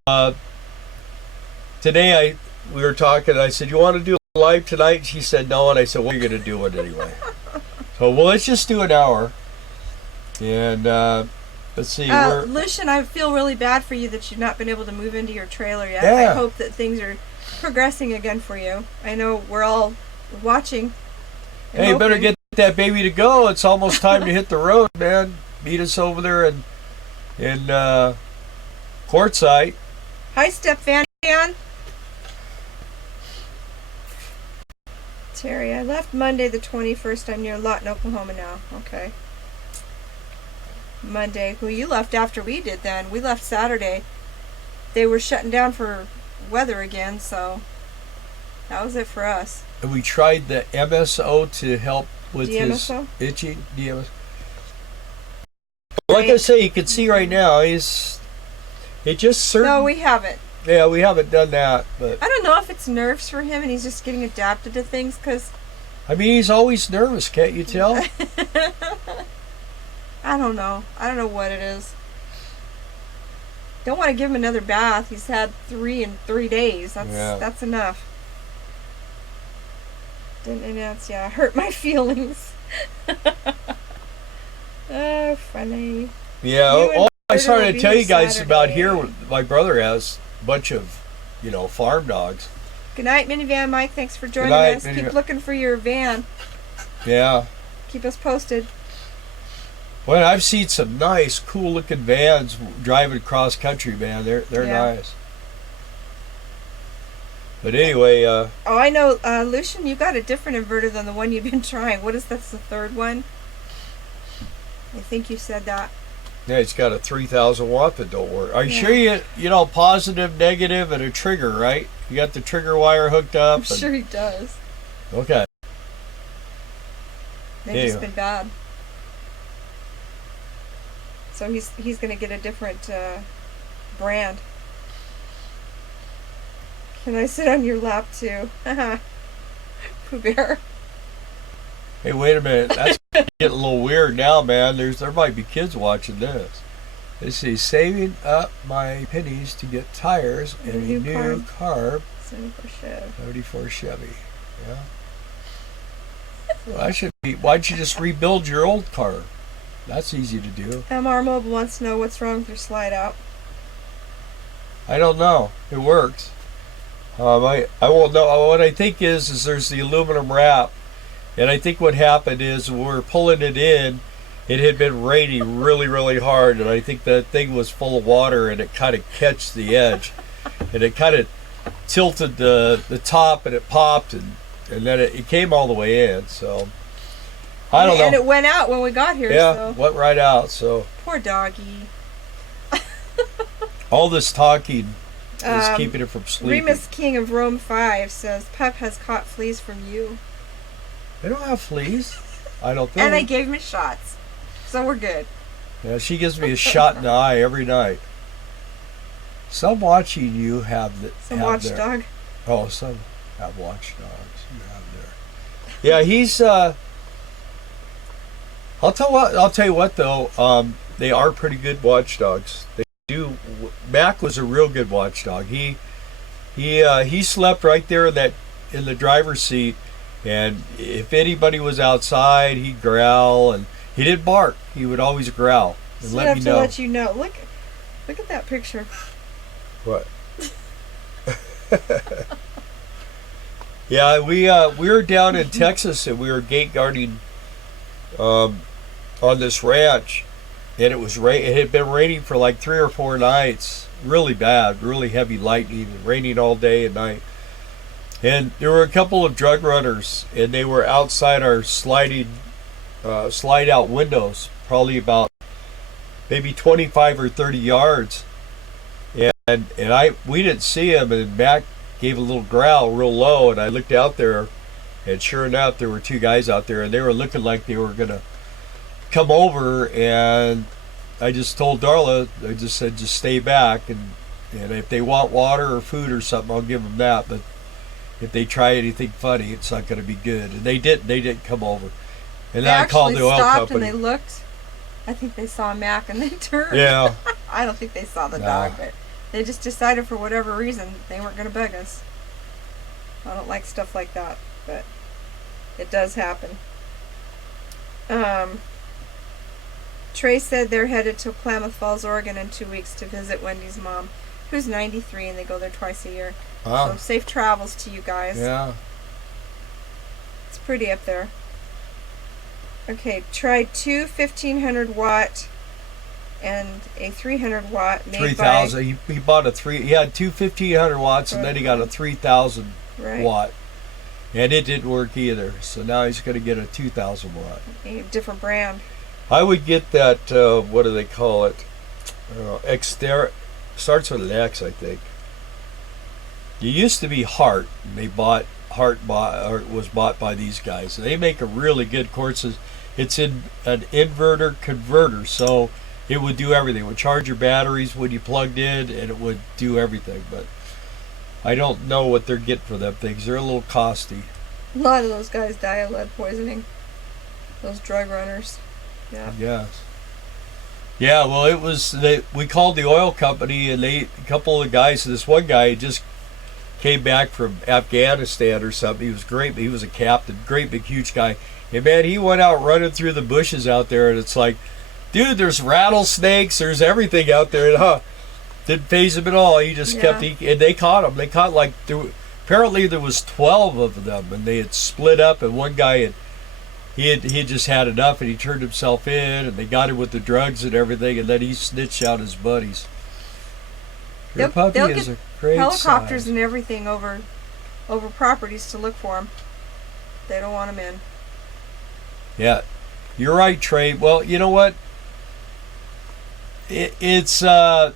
today we were talking. I said, "You want to do a live tonight?" And she said no, and I said, "Well, you're going to do it anyway." So well, let's just do an hour. And let's see. Lucian, I feel really bad for you that you've not been able to move into your trailer yet. Yeah. I hope that things are progressing again for you. I know we're all watching. and Hey, you better hoping. get that baby to go. It's almost time to hit the road, man. Meet us over there in Quartzsite. Hi, Step Van. Terry, I left Monday the 21st. I'm near Lawton, Oklahoma now. Okay. Monday. Well, you left after we did then. We left Saturday. They were shutting down for weather again, so that was it for us. And we tried the MSO to help with DMSO? his itching. DMSO. Like I say, you can see right now, it just certain. No, we haven't. Yeah, we haven't done that, but I don't know if it's nerves for him and he's just getting adapted to things because I mean, he's always nervous, can't you tell? I don't know. I don't know what it is. Don't want to give him another bath. He's had 3 in 3 days. That's enough. Didn't announce. Yeah, hurt my feelings. Oh, funny. Yeah. You and I Bird started will to be tell you here guys about Saturday. here. My brother has a bunch of, farm dogs. Good night, Minivan Mike. Thanks for joining night, us. Keep Minivan. looking for your van. Yeah. Keep us posted. Well, I've seen some nice, cool-looking vans driving cross country, man. They're Yeah. nice. But anyway, Oh, I know, Lucian, you got a different inverter than the one you've been trying. What is that's the third one? I think you said that. yeah, it's got a 3,000 watt that don't work. Are you Yeah. sure positive, negative, and a trigger, right? You got the trigger wire hooked up? I'm sure he does. Okay. They've Yeah. just been bad. So he's going to get a different brand. Can I sit on your lap too? Pooh Bear. Hey, wait a minute. That's getting a little weird now, man. There might be kids watching this. They say, saving up my pennies to get tires and a new carb 74 Chevy. Yeah. Well, that should be. Why'd you just rebuild your old car? That's easy to do. MR Mobile wants to know what's wrong with your slide out. I don't know. It works. I won't know. What I think is there's the aluminum wrap, and I think what happened is when we were pulling it in, it had been raining really, really hard, and I think that thing was full of water, and it kind of catched the edge, and it kind of tilted the top, and it popped, and then it came all the way in. So I don't know. And it went out when we got here. Yeah, So. went right out. So Poor doggy. all this talking is keeping it from sleeping. Remus King of Rome 5 says Pup has caught fleas from you. They don't have fleas. I don't think. And I gave him shots. So we're good. Yeah, she gives me a shot in the eye every night. Some watching you have the Some have watchdog. Oh, some have watchdogs. You have there. Yeah, he's. I'll tell you what though. They are pretty good watchdogs. They do. Mac was a real good watchdog. He slept right there in the driver's seat, And if anybody was outside, he'd growl, and he didn't bark. He would always growl and So let I have me to know. let you know. Look at that picture. What? Yeah, we were down in Texas, and we were gate guarding on this ranch, and it had been raining for like 3 or 4 nights, really bad, really heavy lightning, and raining all day and night. And there were a couple of drug runners, and they were outside our slide out windows, probably about maybe 25 or 30 yards. And we didn't see him, and Mac gave a little growl real low, and I looked out there, and sure enough, there were 2 guys out there, and they were looking like they were gonna come over. And I just told Darla, I just said, just stay back, and if they want water or food or something, I'll give them that. But if they try anything funny, it's not going to be good. And they didn't come over. And then I called the oil stopped company. And they looked. I think they saw Mac and they turned. Yeah. I don't think they saw the dog, but they just decided for whatever reason they weren't going to bug us. I don't like stuff like that, but it does happen. Trey said they're headed to Klamath Falls, Oregon in 2 weeks to visit Wendy's mom, who's 93, and they go there twice a year. Wow. So safe travels to you guys. Yeah. It's pretty up there. Okay, tried 2 1500 watt and a 300 watt made 3,000. He bought he had 2 1500 watts, and then he got a 3,000 watt. And it didn't work either. So now he's going to get a 2,000 watt. A different brand. I would get that, what do they call it? Starts with an X, I think. It used to be Hart. Was bought by these guys. They make a really good quartz. It's in an inverter converter, so it would do everything. It would charge your batteries when you plugged in, and it would do everything. But I don't know what they're getting for them things. They're a little costly. A lot of those guys die of lead poisoning. Those drug runners. Yeah. Yes. Yeah, well, we called the oil company, and a couple of guys, this one guy just came back from Afghanistan or something. He was great, but he was a captain, great big huge guy. And man, he went out running through the bushes out there, and it's like, dude, there's rattlesnakes, there's everything out there, and didn't faze him at all. He just kept, and they caught him. They caught apparently there was 12 of them, and they had split up, and one guy he had just had enough, and he turned himself in, and they got him with the drugs and everything, and then he snitched out his buddies. Your puppy is a great helicopters size. And everything over properties to look for them. They don't want them in. Yeah, you're right, Trey. Well, you know what? It's What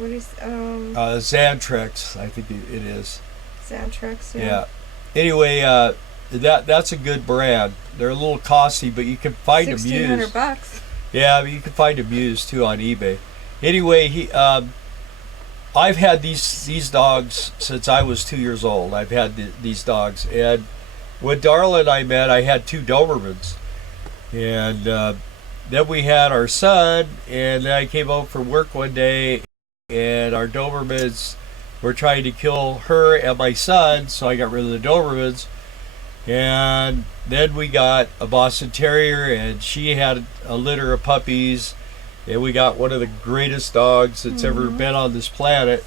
is Xantrex, I think it is. Xantrex? Yeah. Anyway, that's a good brand. They're a little costly, but you can find them used. $1,600. Yeah, but you can find them used too on eBay. Anyway, I've had these dogs since I was 2 years old. I've had these dogs, and when Darla and I met, I had 2 Dobermans, and then we had our son, and then I came home from work one day, and our Dobermans were trying to kill her and my son, so I got rid of the Dobermans. And then we got a Boston Terrier, and she had a litter of puppies, and we got one of the greatest dogs that's ever been on this planet.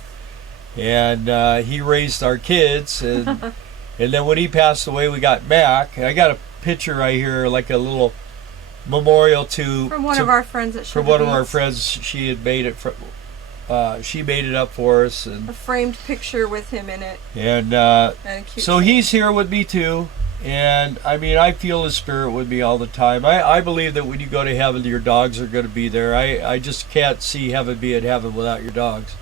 And he raised our kids, and and then when he passed away, we got Mac. And I got a picture right here, like a little memorial from one of our friends at from one of our friends. She had made it she made it up for us, and a framed picture with him in it. And so he's here with me too. And I mean, I feel his spirit with me all the time. I believe that when you go to heaven, your dogs are going to be there. I just can't see heaven being heaven without your dogs.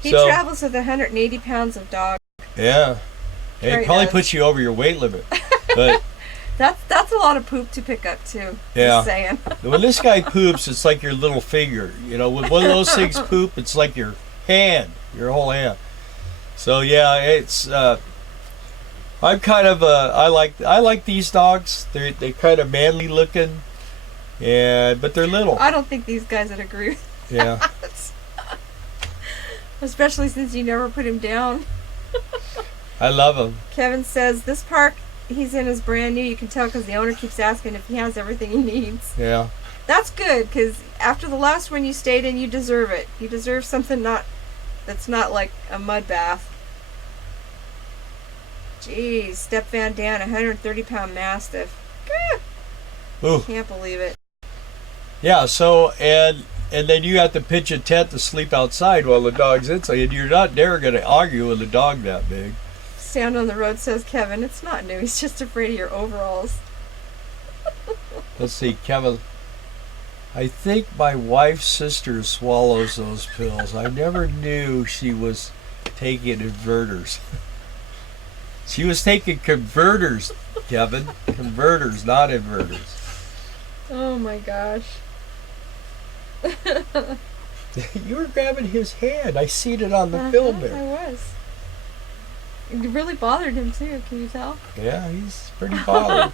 He travels with 180 pounds of dog. Yeah. It probably puts you over your weight limit. But that's a lot of poop to pick up too. Yeah. Just saying. When this guy poops, it's like your little finger. You know, when one of those things poop, it's like your hand, your whole hand. So yeah, it's I'm kind of I like these dogs. They're kind of manly looking, but they're little. I don't think these guys would agree with Yeah. that. Especially since you never put him down. I love him. Kevin says this park he's in is brand new. You can tell because the owner keeps asking if he has everything he needs. Yeah. That's good, because after the last one you stayed in, you deserve it. You deserve something that's not like a mud bath. Jeez, Step Van Dan, 130-pound Mastiff. Ooh. Can't believe it. Yeah, so, and then you have to pitch a tent to sleep outside while the dog's inside, and you're not never going to argue with a dog that big. Stand on the road, says Kevin. It's not new. He's just afraid of your overalls. Let's see, Kevin. I think my wife's sister swallows those pills. I never knew she was taking inverters. She was taking converters, Kevin. Converters, not inverters. Oh my gosh. You were grabbing his hand. I seen it on the film there. I was. It really bothered him too, can you tell? Yeah, he's pretty bothered.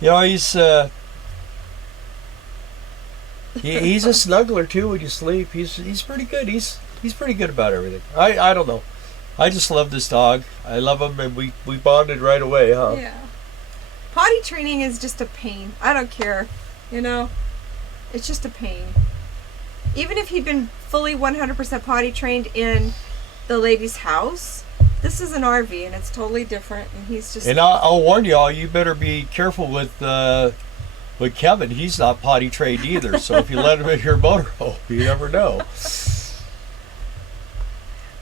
You know, he's a snuggler too when you sleep. He's pretty good. He's pretty good about everything. I don't know. I just love this dog. I love him, and we bonded right away, huh? Yeah. Potty training is just a pain. I don't care. You know? It's just a pain. Even if he'd been fully 100% potty trained in the lady's house, this is an RV, and it's totally different, and he's just... And I'll warn y'all, you better be careful with Kevin. He's not potty trained either, so if you let him in your motorhome, you never know.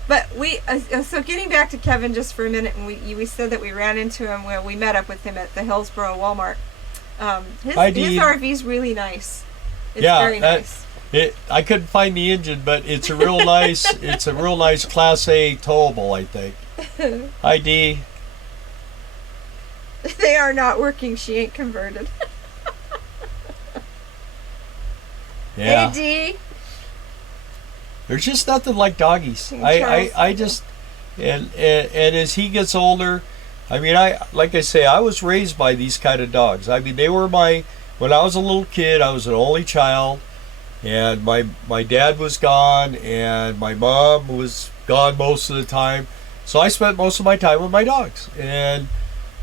But so getting back to Kevin just for a minute, and we said that we ran into him when we met up with him at the Hillsboro Walmart. His RV's really nice. It's very nice. I couldn't find the engine, but it's a real nice. It's a real nice Class A towable, I think. Hi, Dee. They are not working. She ain't converted. Yeah. Hey, Dee. There's just nothing like doggies. I just and as he gets older, I mean, like I say, I was raised by these kind of dogs. I mean, they were when I was a little kid, I was an only child, and my dad was gone, and my mom was gone most of the time. So I spent most of my time with my dogs, and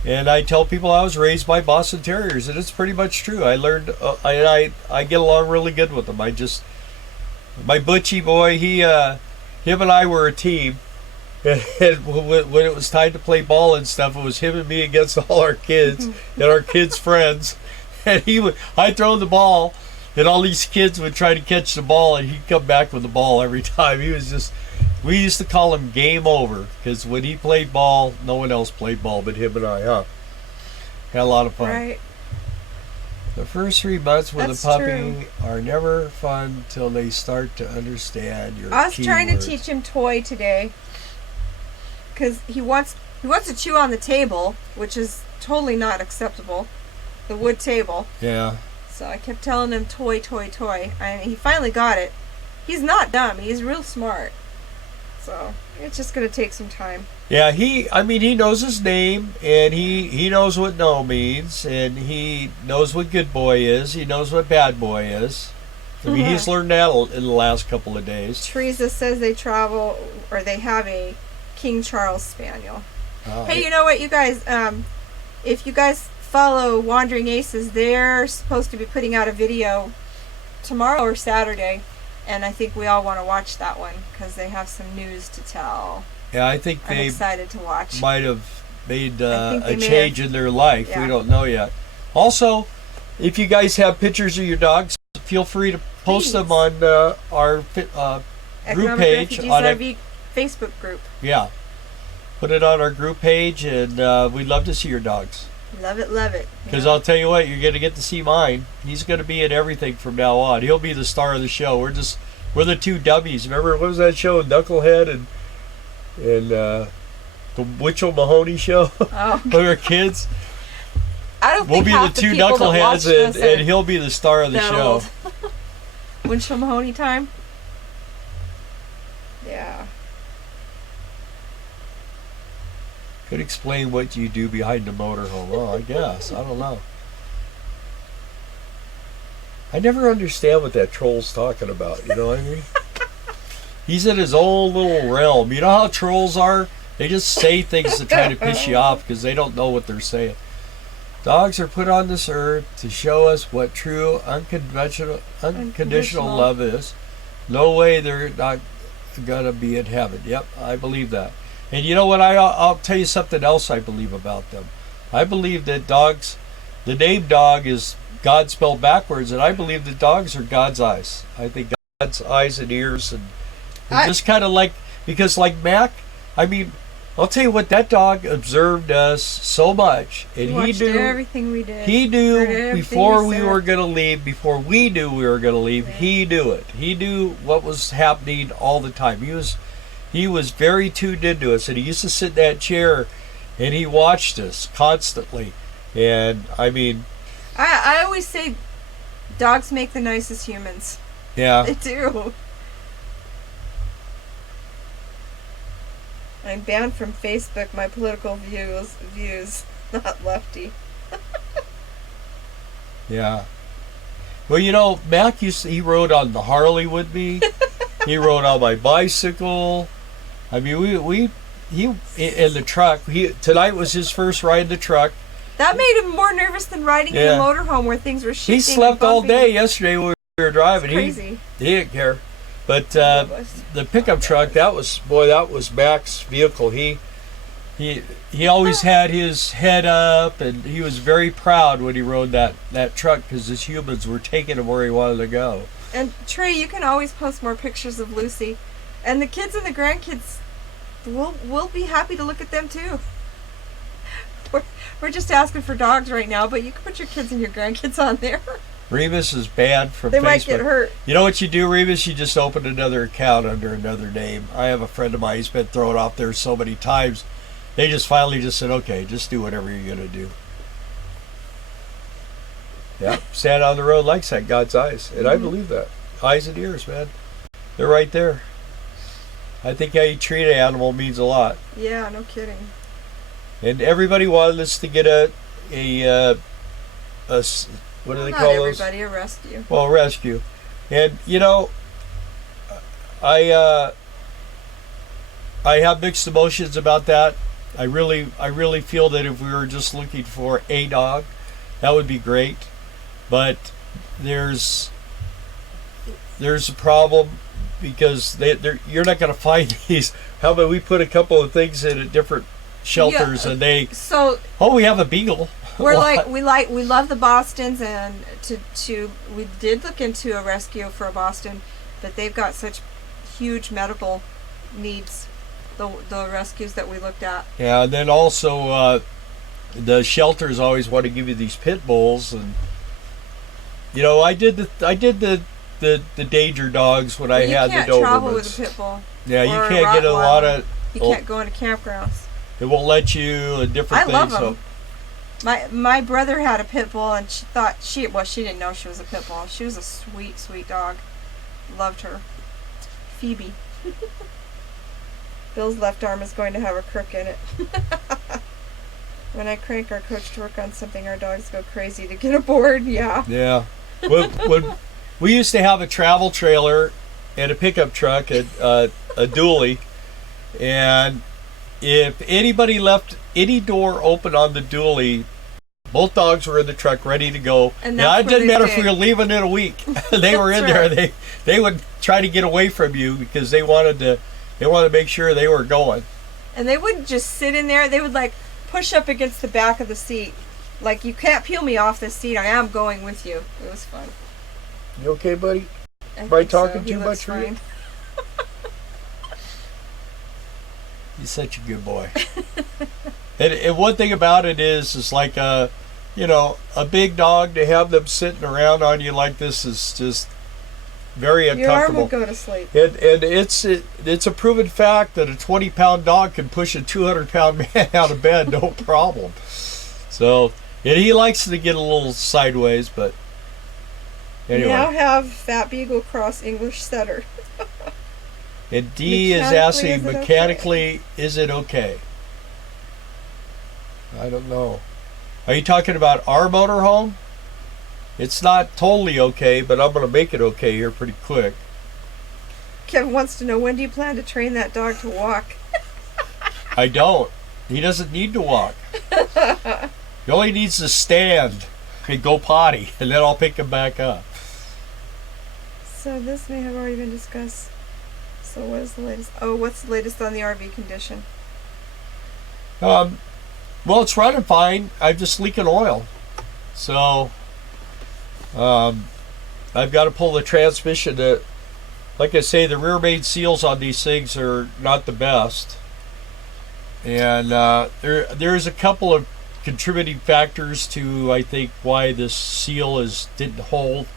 I tell people I was raised by Boston Terriers, and it's pretty much true. I learned, I get along really good with them. My Butchie boy, him and I were a team, and when it was time to play ball and stuff, it was him and me against all our kids and our kids' friends. And I'd throw the ball, and all these kids would try to catch the ball, and he'd come back with the ball every time. We used to call him Game Over, because when he played ball, no one else played ball but him and I, huh? Had a lot of fun. Right. The first 3 months with That's a puppy true. are never fun till they start to understand your I was trying to keywords. teach him toy today, because he wants to chew on the table, which is totally not acceptable, the wood table. Yeah. So I kept telling him toy, and he finally got it. He's not dumb. He's real smart. So it's just going to take some time. Yeah, he knows his name, and he knows what no means, and he knows what good boy is. He knows what bad boy is. I mean, he's learned that in the last couple of days. Teresa says they have a King Charles Spaniel. Oh, Hey, you know what, you guys? If you guys follow Wandering Aces, they're supposed to be putting out a video tomorrow or Saturday, and I think we all want to watch that one because they have some news to tell. Yeah, I think I'm they excited to watch. might have made I think a they may change have. in their life. Yeah. We don't know yet. Also, if you guys have pictures of your dogs, feel free to post them on our group Economic page Refugees on RV Facebook group. Yeah, put it on our group page, and we'd love to see your dogs. Love it. Because Yeah. I'll tell you what, you're going to get to see mine. He's going to be in everything from now on. He'll be the star of the show. We're the two dummies. Remember, what was that show, Knucklehead and the Witchell Mahoney show? Oh. When we were kids. I don't We'll think be half the two people that watch knuckleheads, this and are he'll be the star of the that show. old. Winchell Mahoney time. Yeah. Could explain what you do behind the motorhome. Oh, I guess. I don't know. I never understand what that troll's talking about. You know what I mean? He's in his own little realm. You know how trolls are? They just say things to try to piss you off because they don't know what they're saying. Dogs are put on this earth to show us what true unconditional love is. No way they're not gonna be in heaven. Yep, I believe that. And you know what? I'll tell you something else I believe about them. I believe that dogs, the name dog is God spelled backwards, and I believe that dogs are God's eyes. I think God's eyes and ears, and just kind of like, because like Mac, I mean, I'll tell you what, that dog observed us so much, and he knew everything we did. He knew before we were going to leave, before we knew we were going to leave. Yeah. He knew it. He knew what was happening all the time. He was very tuned into us, and he used to sit in that chair, and he watched us constantly. And I mean, I always say, dogs make the nicest humans. Yeah, they do. I'm banned from Facebook. My political views, not lefty. Yeah. Well, you know, Mac he rode on the Harley with me. He rode on my bicycle. I mean, he in the truck. Tonight was his first ride in the truck. That made him more nervous than riding in the motorhome where things were shifting. He slept all day yesterday when we were driving. It's crazy. He didn't care. But the pickup truck, that was Mac's vehicle. He always had his head up, and he was very proud when he rode that truck because his humans were taking him where he wanted to go. And Trey, you can always post more pictures of Lucy, and the kids and the grandkids, we'll be happy to look at them too. We're just asking for dogs right now, but you can put your kids and your grandkids on there. Remus is banned from Facebook. They might get hurt. You know what you do, Remus? You just open another account under another name. I have a friend of mine, he's been thrown off there so many times. They just finally just said, okay, just do whatever you're going to do. Yeah, stand on the road like that, God's eyes. And I believe that. Eyes and ears, man. They're right there. I think how you treat an animal means a lot. Yeah, no kidding. And everybody wanted us to get a what do they call those? Not everybody, a rescue. Well, a rescue. And, you know, I have mixed emotions about that. I really feel that if we were just looking for a dog, that would be great. But there's a problem because you're not going to find these. How about we put a couple of things in at different shelters and we have a beagle. We love the Bostons, and we did look into a rescue for a Boston, but they've got such huge medical needs, the rescues that we looked at. Yeah, and then also the shelters always want to give you these pit bulls, and you know, I did the danger dogs when I had the Dobermans. You can't travel with a pit bull. Yeah, you can't get a lot of. You can't go into campgrounds. It won't let you and different things. I love them. My brother had a pit bull, and she didn't know she was a pit bull. She was a sweet, sweet dog. Loved her. Phoebe. Bill's left arm is going to have a crook in it. When I crank our coach to work on something, our dogs go crazy to get aboard. Yeah. Yeah. When we used to have a travel trailer and a pickup truck, a dually, and if anybody left any door open on the dually, both dogs were in the truck ready to go. And now, it didn't matter if we were leaving in a week. They were in there. They would try to get away from you because they wanted to make sure they were going. And they wouldn't just sit in there. They would like push up against the back of the seat. Like, you can't peel me off this seat. I am going with you. It was fun. You okay, buddy? Am I talking too much for you? He's such a good boy. and one thing about it is like a big dog, to have them sitting around on you like this is just very uncomfortable. Your arm will go to sleep. And it's a proven fact that a 20-pound dog can push a 200-pound man out of bed, no problem. So, and he likes to get a little sideways, but anyway. We now have Fat Beagle Cross English Setter. And D is asking, mechanically, is it okay? I don't know. Are you talking about our motorhome? It's not totally okay, but I'm going to make it okay here pretty quick. Kevin wants to know, when do you plan to train that dog to walk? I don't. He doesn't need to walk. He only needs to stand and go potty, and then I'll pick him back up. So this may have already been discussed. So what is the latest? Oh, what's the latest on the RV condition? Well, it's running fine. I'm just leaking oil. So, I've got to pull the transmission. Like I say, the rear main seals on these things are not the best. And there's a couple of contributing factors to, I think, why this seal didn't hold.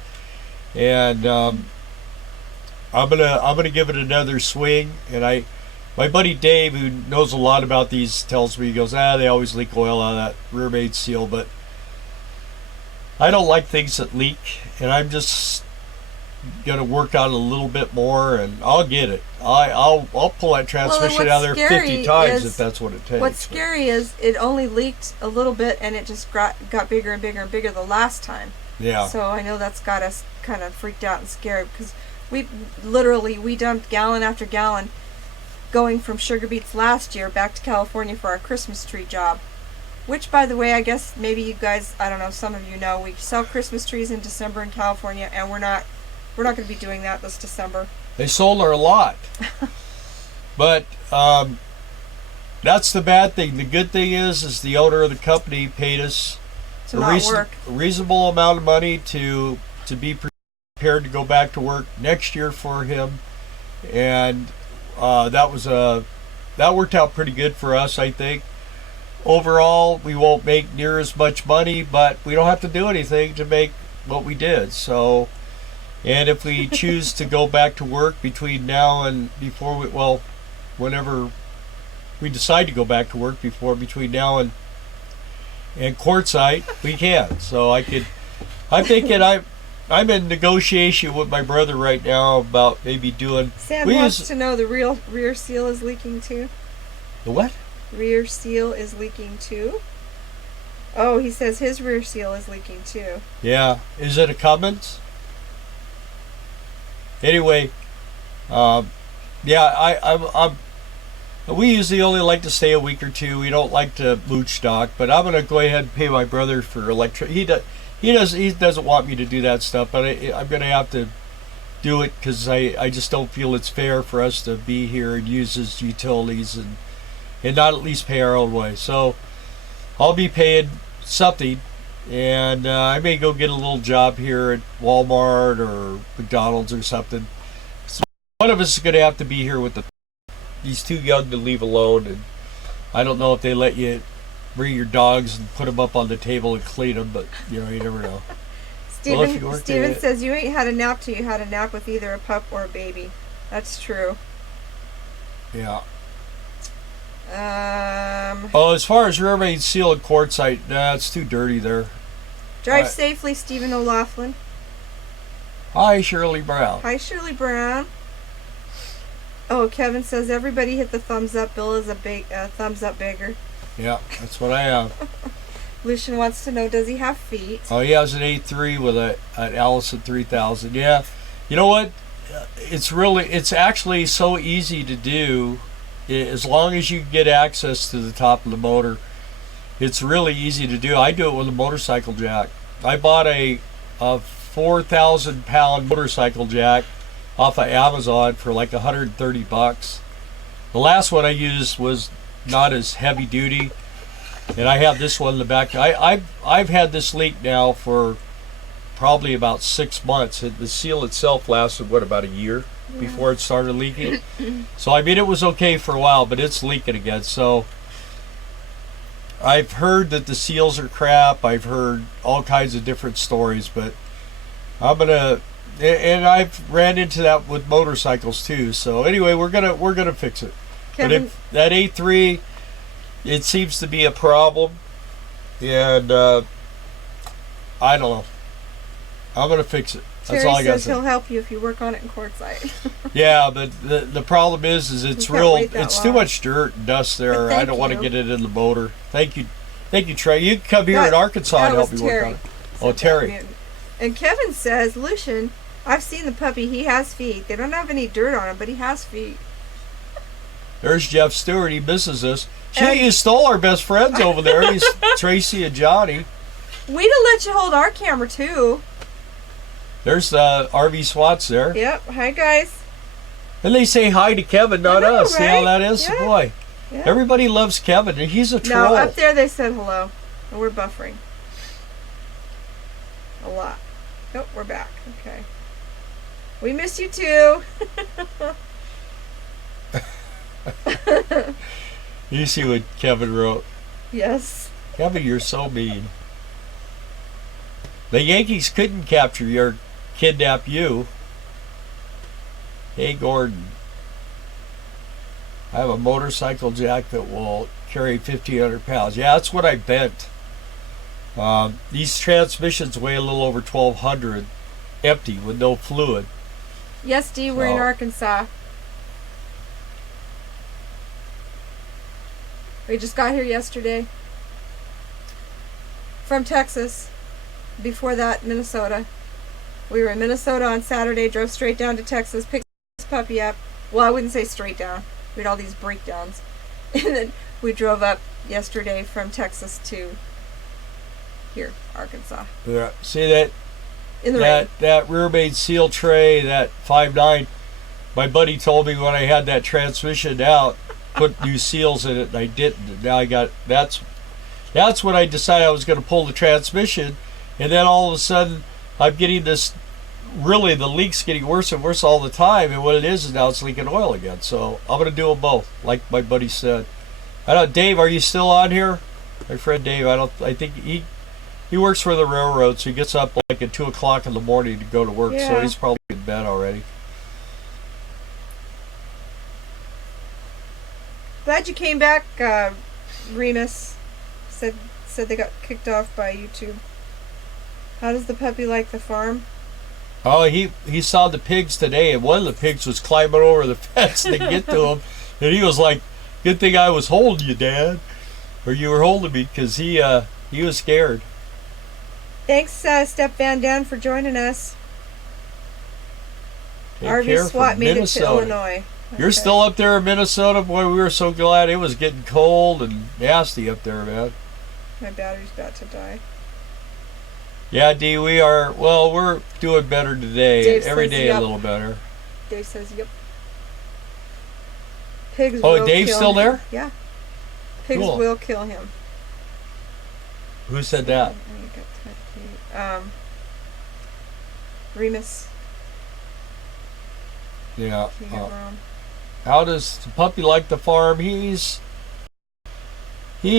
And I'm gonna give it another swing. And my buddy Dave, who knows a lot about these, tells me, he goes, they always leak oil out of that rear main seal, but I don't like things that leak, and I'm just gonna work on it a little bit more, and I'll get it. I'll pull that transmission out of there 50 times if that's what it takes. What's scary is it only leaked a little bit, and it just got bigger and bigger and bigger the last time. Yeah. So I know that's got us kind of freaked out and scared, because we dumped gallon after gallon going from Sugar Beets last year back to California for our Christmas tree job. Which, by the way, I guess maybe you guys, I don't know, some of you know, we sell Christmas trees in December in California, and we're not going to be doing that this December. They sold her a lot. But that's the bad thing. The good thing is the owner of the company paid us a reasonable amount of money to be prepared to go back to work next year for him. And that worked out pretty good for us, I think. Overall, we won't make near as much money, but we don't have to do anything to make what we did. So, and if we choose to go back to work between now and whenever we decide to go back to work between now and Quartzsite, we can. So I'm thinking I'm in negotiation with my brother right now about maybe doing. Sam wants to know the rear seal is leaking too. The what? Rear seal is leaking too. Oh, he says his rear seal is leaking too. Yeah. Is it a Cummins? Anyway, yeah, we usually only like to stay a week or two. We don't like to mooch stock, but I'm gonna go ahead and pay my brother for electric. He doesn't want me to do that stuff, but I'm gonna have to do it because I just don't feel it's fair for us to be here and use his utilities and not at least pay our own way. So I'll be paying something, and I may go get a little job here at Walmart or McDonald's or something. So one of us is going to have to be here with he's too young to leave alone, and I don't know if they let you bring your dogs and put them up on the table and clean them, but you never know. Steven says you ain't had a nap till you had a nap with either a pup or a baby. That's true. Yeah. As far as rear main seal and Quartzsite, it's too dirty there. Drive safely, Stephen O'Laughlin. Hi, Shirley Brown. Hi, Shirley Brown. Oh, Kevin says everybody hit the thumbs up. Bill is a big thumbs up bigger. Yeah, that's what I have. Lucian wants to know, does he have feet? Oh, he has an 8.3 with an LS-3000. Yeah, you know what? It's actually so easy to do. As long as you get access to the top of the motor, it's really easy to do. I do it with a motorcycle jack. I bought a 4,000 pound motorcycle jack off of Amazon for like $130. The last one I used was not as heavy duty, and I have this one in the back. I've had this leak now for probably about 6 months. The seal itself lasted about a year before it started leaking. So I mean, it was okay for a while, but it's leaking again. So I've heard that the seals are crap. I've heard all kinds of different stories, but and I've ran into that with motorcycles too. So anyway, we're gonna fix it. Kevin, but if that 8.3, it seems to be a problem, and I don't know. I'm gonna fix it. That's all I got to say. Terry says he'll help you if you work on it in Quartzsite. Yeah, but the problem is it's too much dirt and dust there. I don't want to get it in the motor. Thank you, Trey. You can come here in Arkansas and help me work on it. Oh, Terry. And Kevin says, Lucian, I've seen the puppy. He has feet. They don't have any dirt on him, but he has feet. There's Jeff Stewart. He misses us. You stole our best friends over there. He's Tracy and Johnny. We'd have let you hold our camera too. There's RV Swats there. Yep. Hi, guys. And they say hi to Kevin, not us. Right? See how that is? Yeah. Boy, Yeah. everybody loves Kevin, and he's a troll. No, up there they said hello. And we're buffering. A lot. Oh, we're back. Okay. We miss you too. You see what Kevin wrote? Yes. Kevin, you're so mean. The Yankees couldn't capture you or kidnap you. Hey, Gordon. I have a motorcycle jack that will carry 1,500 pounds. Yeah, that's what I bent. These transmissions weigh a little over 1,200, empty with no fluid. Yes, Dee, we're in Arkansas. We just got here yesterday. From Texas. Before that, Minnesota. We were in Minnesota on Saturday, drove straight down to Texas, picked this puppy up. Well, I wouldn't say straight down. We had all these breakdowns. And then we drove up yesterday from Texas to here, Arkansas. Yeah. See that? In the rain. That rear main seal tray, that 5.9, my buddy told me when I had that transmission out, put new seals in it, and I didn't. And now I got, that's when I decided I was going to pull the transmission, and then all of a sudden I'm getting this, really the leak's getting worse and worse all the time, and what it is now it's leaking oil again. So I'm going to do them both, like my buddy said. I don't, Dave, are you still on here? My friend Dave, I think he works for the railroad, so he gets up like at 2 o'clock in the morning to go to work, so he's probably in bed already. Glad you came back, Remus. Said they got kicked off by YouTube. How does the puppy like the farm? Oh, he saw the pigs today, and one of the pigs was climbing over the fence to get to him, and he was like, "Good thing I was holding you, Dad, or you were holding me," because he was scared. Thanks, Step Van Dan, for joining us. RV SWAT made it to Illinois. You're still up there in Minnesota? Boy, we were so glad. It was getting cold and nasty up there, man. My battery's about to die. Yeah, Dee, we are, well, we're doing better today. Dave Every says day yep. a little better. Dave says, yep. Pigs Oh, will Dave's kill still him. there? Yeah. Pigs Cool. will kill him. Who said that? Remus. Yeah. Can't get wrong. How does the puppy like the farm? He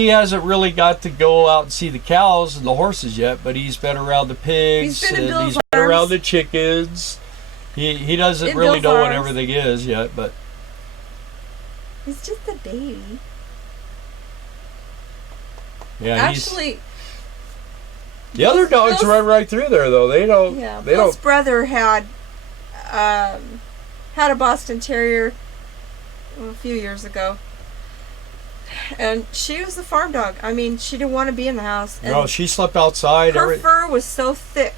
hasn't really got to go out and see the cows and the horses yet, but he's been around the pigs He's been in and Bill's he's been arms. around the chickens. He doesn't In really Bill's know what arms. everything is yet, but He's just a baby. yeah, Actually, the other dogs run right through there though. They don't. yeah. They Bill's don't. brother had a Boston Terrier a few years ago. And she was the farm dog. I mean, she didn't want to be in the house. And No, she slept outside. her fur was so thick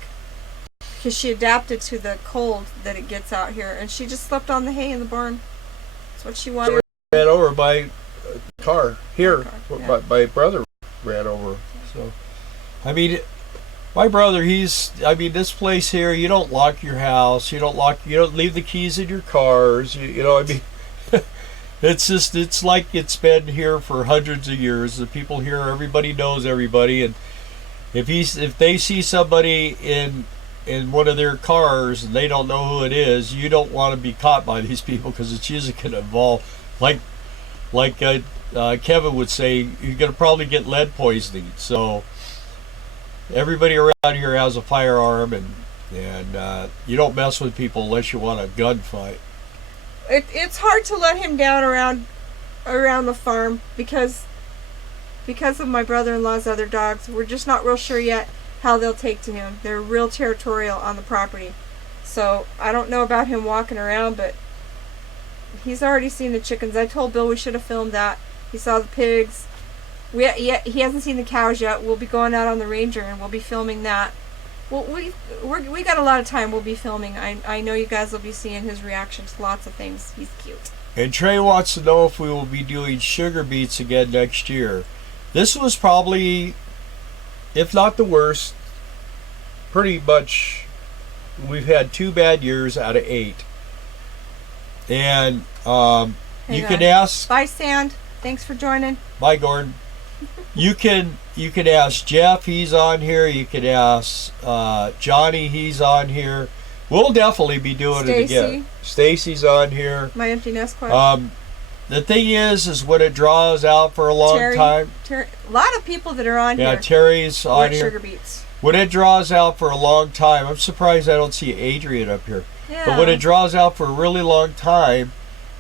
because she adapted to the cold that it gets out here, and she just slept on the hay in the barn. That's what she wanted. Ran over by a car here. Yeah. My brother ran over. So, I mean, my brother. I mean, this place here. You don't lock your house. You don't leave the keys in your cars. You know. I mean. It's like it's been here for hundreds of years. The people here, everybody knows everybody, and if they see somebody in one of their cars and they don't know who it is, you don't want to be caught by these people because it's usually going to involve, like Kevin would say, you're going to probably get lead poisoning. So everybody around here has a firearm, and you don't mess with people unless you want a gunfight. It's hard to let him down around the farm because of my brother-in-law's other dogs. We're just not real sure yet how they'll take to him. They're real territorial on the property. So I don't know about him walking around, but he's already seen the chickens. I told Bill we should have filmed that. He saw the pigs. He hasn't seen the cows yet. We'll be going out on the Ranger and we'll be filming that. Well, we got a lot of time. We'll be filming. I know you guys will be seeing his reaction to lots of things. He's cute. And Trey wants to know if we will be doing sugar beets again next year. This was probably, if not the worst, pretty much, we've had 2 bad years out of 8. And you can ask. Bye, Sand. Thanks for joining. Bye, Gordon. You can ask Jeff. He's on here. You can ask Johnny. He's on here. We'll definitely be doing it again. Stacy's on here. My empty nest question. The thing is when it draws out for a long time. A lot of people that are on here. Yeah, Terry's on here. Sugar beets. When it draws out for a long time, I'm surprised I don't see Adrian up here. Yeah. But when it draws out for a really long time,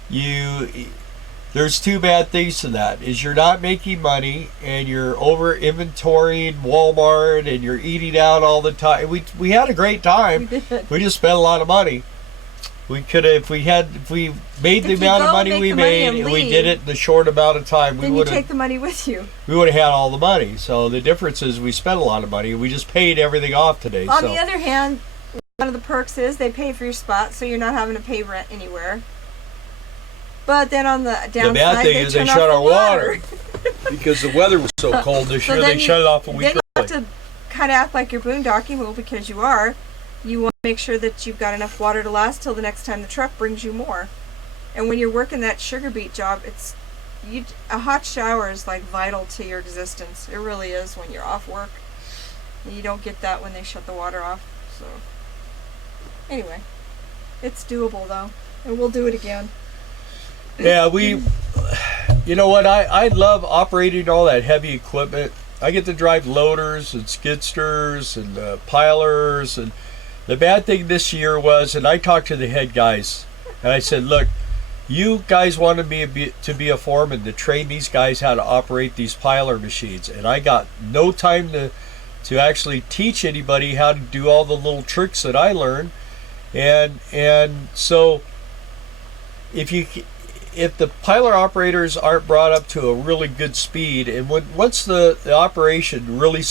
there's 2 bad things to that. Is you're not making money and you're over inventorying Walmart and you're eating out all the time. We had a great time. We did. We just spent a lot of money. We could have, if we made the amount of money we made and we did it in the short amount of time, then you take the money with you. We would have had all the money. So the difference is we spent a lot of money. We just paid everything off today. On the other hand, one of the perks is they pay for your spot, so you're not having to pay rent anywhere. But then on the downside, the bad thing is they shut our water because the weather was so cold this year. They shut it off a week early. Then you have to kind of act like you're boondocking, well, because you are. You want to make sure that you've got enough water to last till the next time the truck brings you more. And when you're working that sugar beet job, a hot shower is like vital to your existence. It really is when you're off work. And you don't get that when they shut the water off. So anyway, it's doable though, and we'll do it again. Yeah, you know what, I love operating all that heavy equipment. I get to drive loaders and skidsters and pilers, and the bad thing this year was, and I talked to the head guys and I said, look, you guys wanted me to be a foreman to train these guys how to operate these piler machines, and I got no time to actually teach anybody how to do all the little tricks that I learned. And so if the piler operators aren't brought up to a really good speed, and once the operation really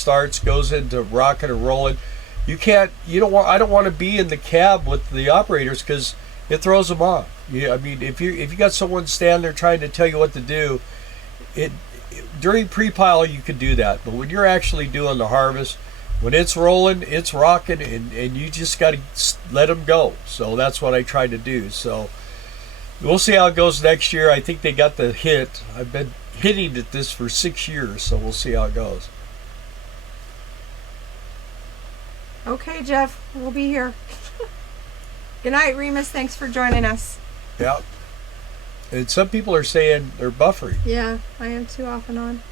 goes into rocking and rolling, I don't want to be in the cab with the operators because it throws them off. I mean, if you got someone standing there trying to tell you what to do, during pre-pile you could do that, but when you're actually doing the harvest, when it's rolling, it's rocking, and you just got to let them go. So that's what I try to do. So we'll see how it goes next year. I think they got the hit. I've been hitting at this for 6 years, so we'll see how it goes. Okay, Jeff, we'll be here. Good night, Remus. Thanks for joining us. Yeah. And some people are saying they're buffering. Yeah, I am too off and on.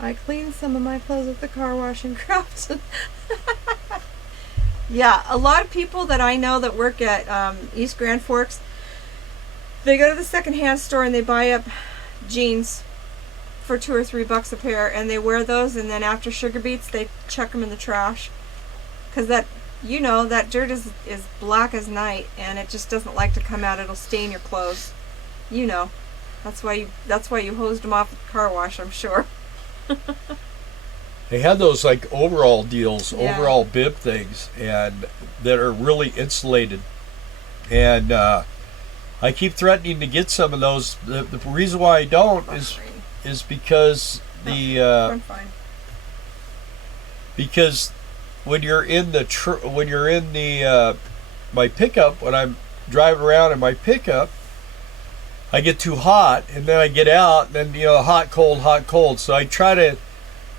I cleaned some of my clothes at the car wash in Crofton. Yeah, a lot of people that I know that work at East Grand Forks, they go to the secondhand store and they buy up jeans for $2 or $3 a pair, and they wear those, and then after sugar beets, they chuck them in the trash. Because that dirt is black as night, and it just doesn't like to come out. It'll stain your clothes. That's why you hosed them off at the car wash, I'm sure. They had those like overall deals, yeah. Overall bib things, and that are really insulated. And I keep threatening to get some of those. The reason why I don't is because I'm fine. Because when you're in my pickup, when I'm driving around in my pickup, I get too hot, and then I get out, and then hot, cold. So I try to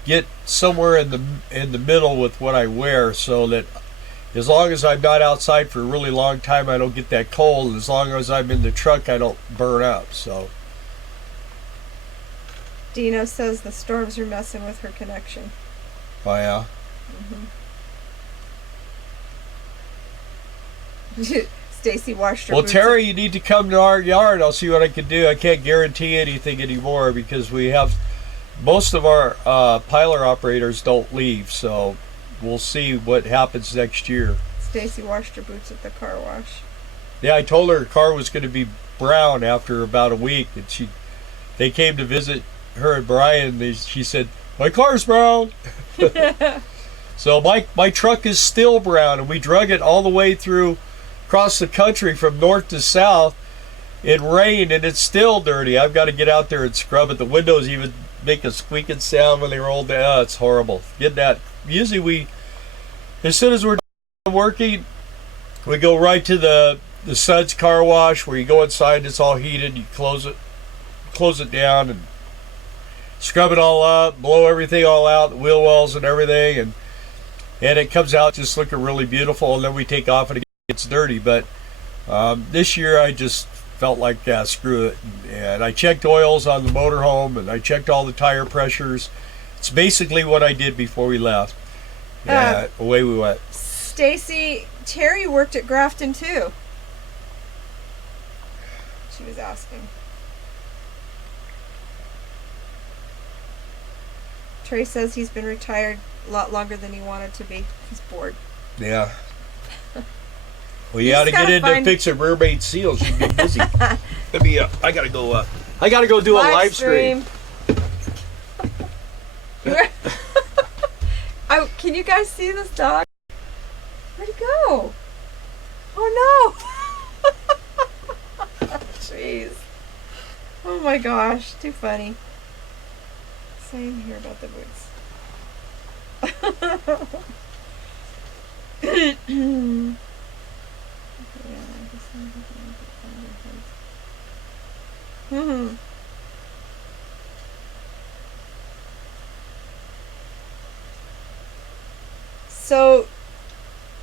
get somewhere in the middle with what I wear, so that as long as I'm not outside for a really long time, I don't get that cold, and as long as I'm in the truck, I don't burn up. So Dino says the storms are messing with her connection. Oh yeah. Stacy washed her Well, boots. Terry, you need to come to our yard. I'll see what I can do. I can't guarantee anything anymore because we have most of our piler operators don't leave, so we'll see what happens next year. Stacy washed her boots at the car wash. Yeah, I told her car was going to be brown after about a week, and they came to visit her and Brian. She said, "My car's brown." So my truck is still brown, and we drug it all the way through across the country from north to south in rain, and it's still dirty. I've got to get out there and scrub it. The windows even make a squeaking sound when they roll down. Oh, it's horrible. Get that. Usually as soon as we're done working, we go right to the Suds car wash, where you go inside, it's all heated, you close it down and scrub it all up, blow everything all out, the wheel wells and everything, and it comes out just looking really beautiful, and then we take off and it gets dirty. But this year I just felt like, screw it, and I checked oils on the motorhome, and I checked all the tire pressures. It's basically what I did before we left. Yeah, away we went. Stacy, Terry worked at Grafton too. She was asking. Trey says he's been retired a lot longer than he wanted to be. He's bored. Yeah. Well, you ought to get into fixing mermaid seals. You'd be busy. I gotta go do a live stream. Can you guys see this dog? Where'd he go? Oh no! Jeez. Oh my gosh, too funny. Same here about the boots. So,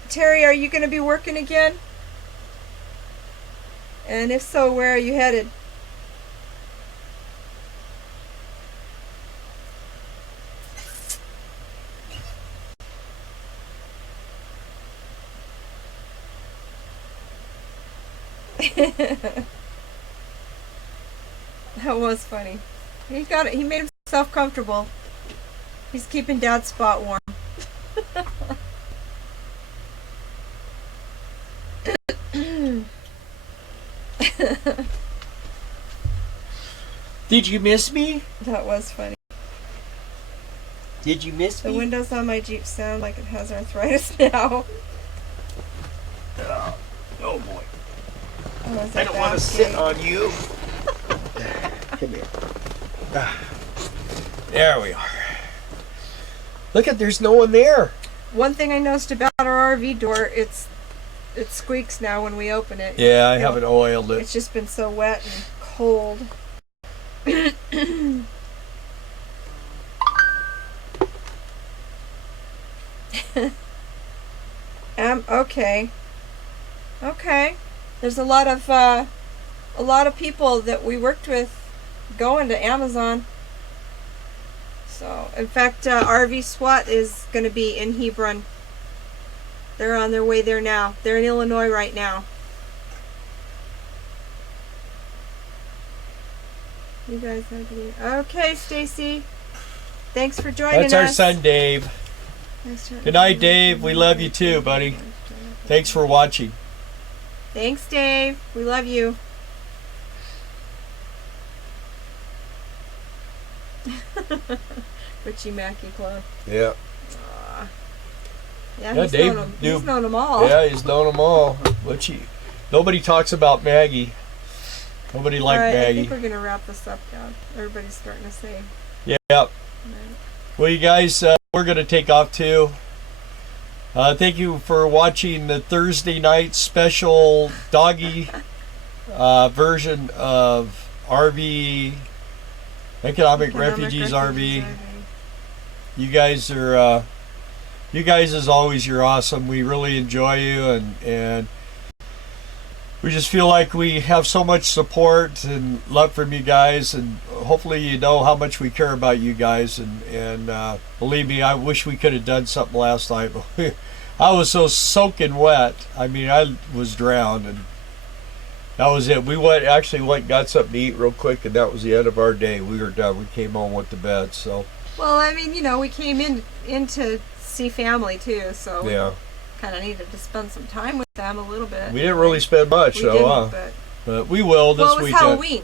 Terry, are you going to be working again? And if so, where are you headed? That was funny. He got it. He made himself comfortable. He's keeping Dad's spot warm. Did you miss me? That was funny. Did you miss me? The windows on my Jeep sound like it has arthritis now. Oh boy. Oh, I don't want to sit on you. Come here. There we are. Look at, there's no one there. One thing I noticed about our RV door, it squeaks now when we open it. Yeah, I haven't oiled it. It's just been so wet and cold. Okay. Okay. There's a lot of people that we worked with going to Amazon. So, in fact, RV SWAT is going to be in Hebron. They're on their way there now. They're in Illinois right now. You guys have to be... Okay, Stacy. Thanks for joining us. That's our son, Dave. Good night, Dave. We love you too, buddy. Thanks for watching. Thanks, Dave. We love you. Richie Mackey clone. Yeah. Yeah, he's known them all. Yeah, he's known them all. Nobody talks about Maggie. Nobody liked Maggie. I think we're going to wrap this up, God. Everybody's starting to say. Yeah. Right. Well, you guys, we're going to take off too. Thank you for watching the Thursday night special doggy version of RV, Economic Refugees RV. You guys as always, you're awesome. We really enjoy you, and we just feel like we have so much support and love from you guys, and hopefully you know how much we care about you guys, and believe me, I wish we could have done something last night, but I was so soaking wet. I mean, I was drowned, and that was it. We went and got something to eat real quick, and that was the end of our day. We were done. We came home, went to bed. So. Well, I mean, we came in to see family too, so yeah, kind of needed to spend some time with them a little bit. We didn't really spend much, but we will this weekend. Well, it was Halloween,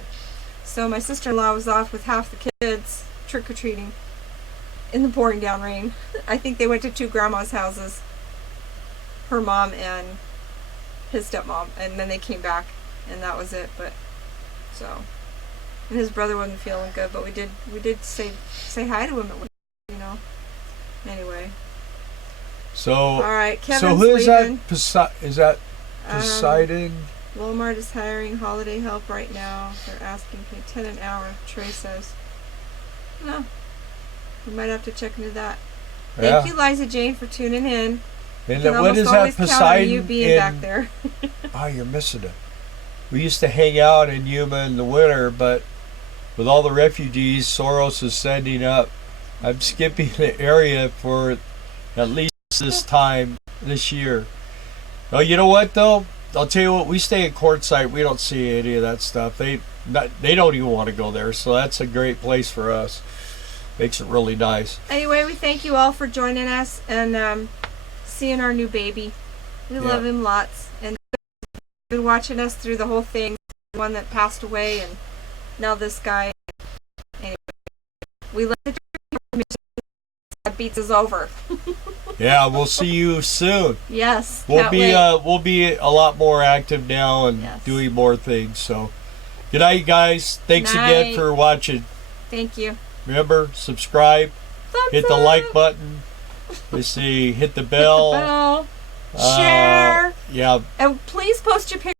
so my sister-in-law was off with half the kids trick-or-treating in the pouring down rain. I think they went to two grandmas' houses. Her mom and his stepmom, and then they came back, and that was it. But so, and his brother wasn't feeling good, but we did say hi to him, Anyway. So, all right, Kevin's so who is leaving. that? Is that Poseidon? Walmart is hiring holiday help right now. They're asking for 10 an hour, Trey says. No. We might have to check into that. Thank you, Liza Jane, for tuning in. And you what is that, Poseidon? You being back there. Oh, you're missing it. We used to hang out in Yuma in the winter, but with all the refugees Soros is sending up, I'm skipping the area for at least this time this year. Oh, you know what though? I'll tell you what. We stay in Quartzsite. We don't see any of that stuff. They don't even want to go there. So that's a great place for us. Makes it really nice. Anyway, we thank you all for joining us and seeing our new baby. We love him lots, and been watching us through the whole thing. The one that passed away, and now this guy. Anyway, we love the that beats us over. Yeah, we'll see you soon. Yes, we'll be a lot more active now and doing more things. So, good night, guys. Thanks again for watching. Thank you. Remember, subscribe, hit the like button. Let's see, hit the bell. Share. Yeah. And please post your pictures.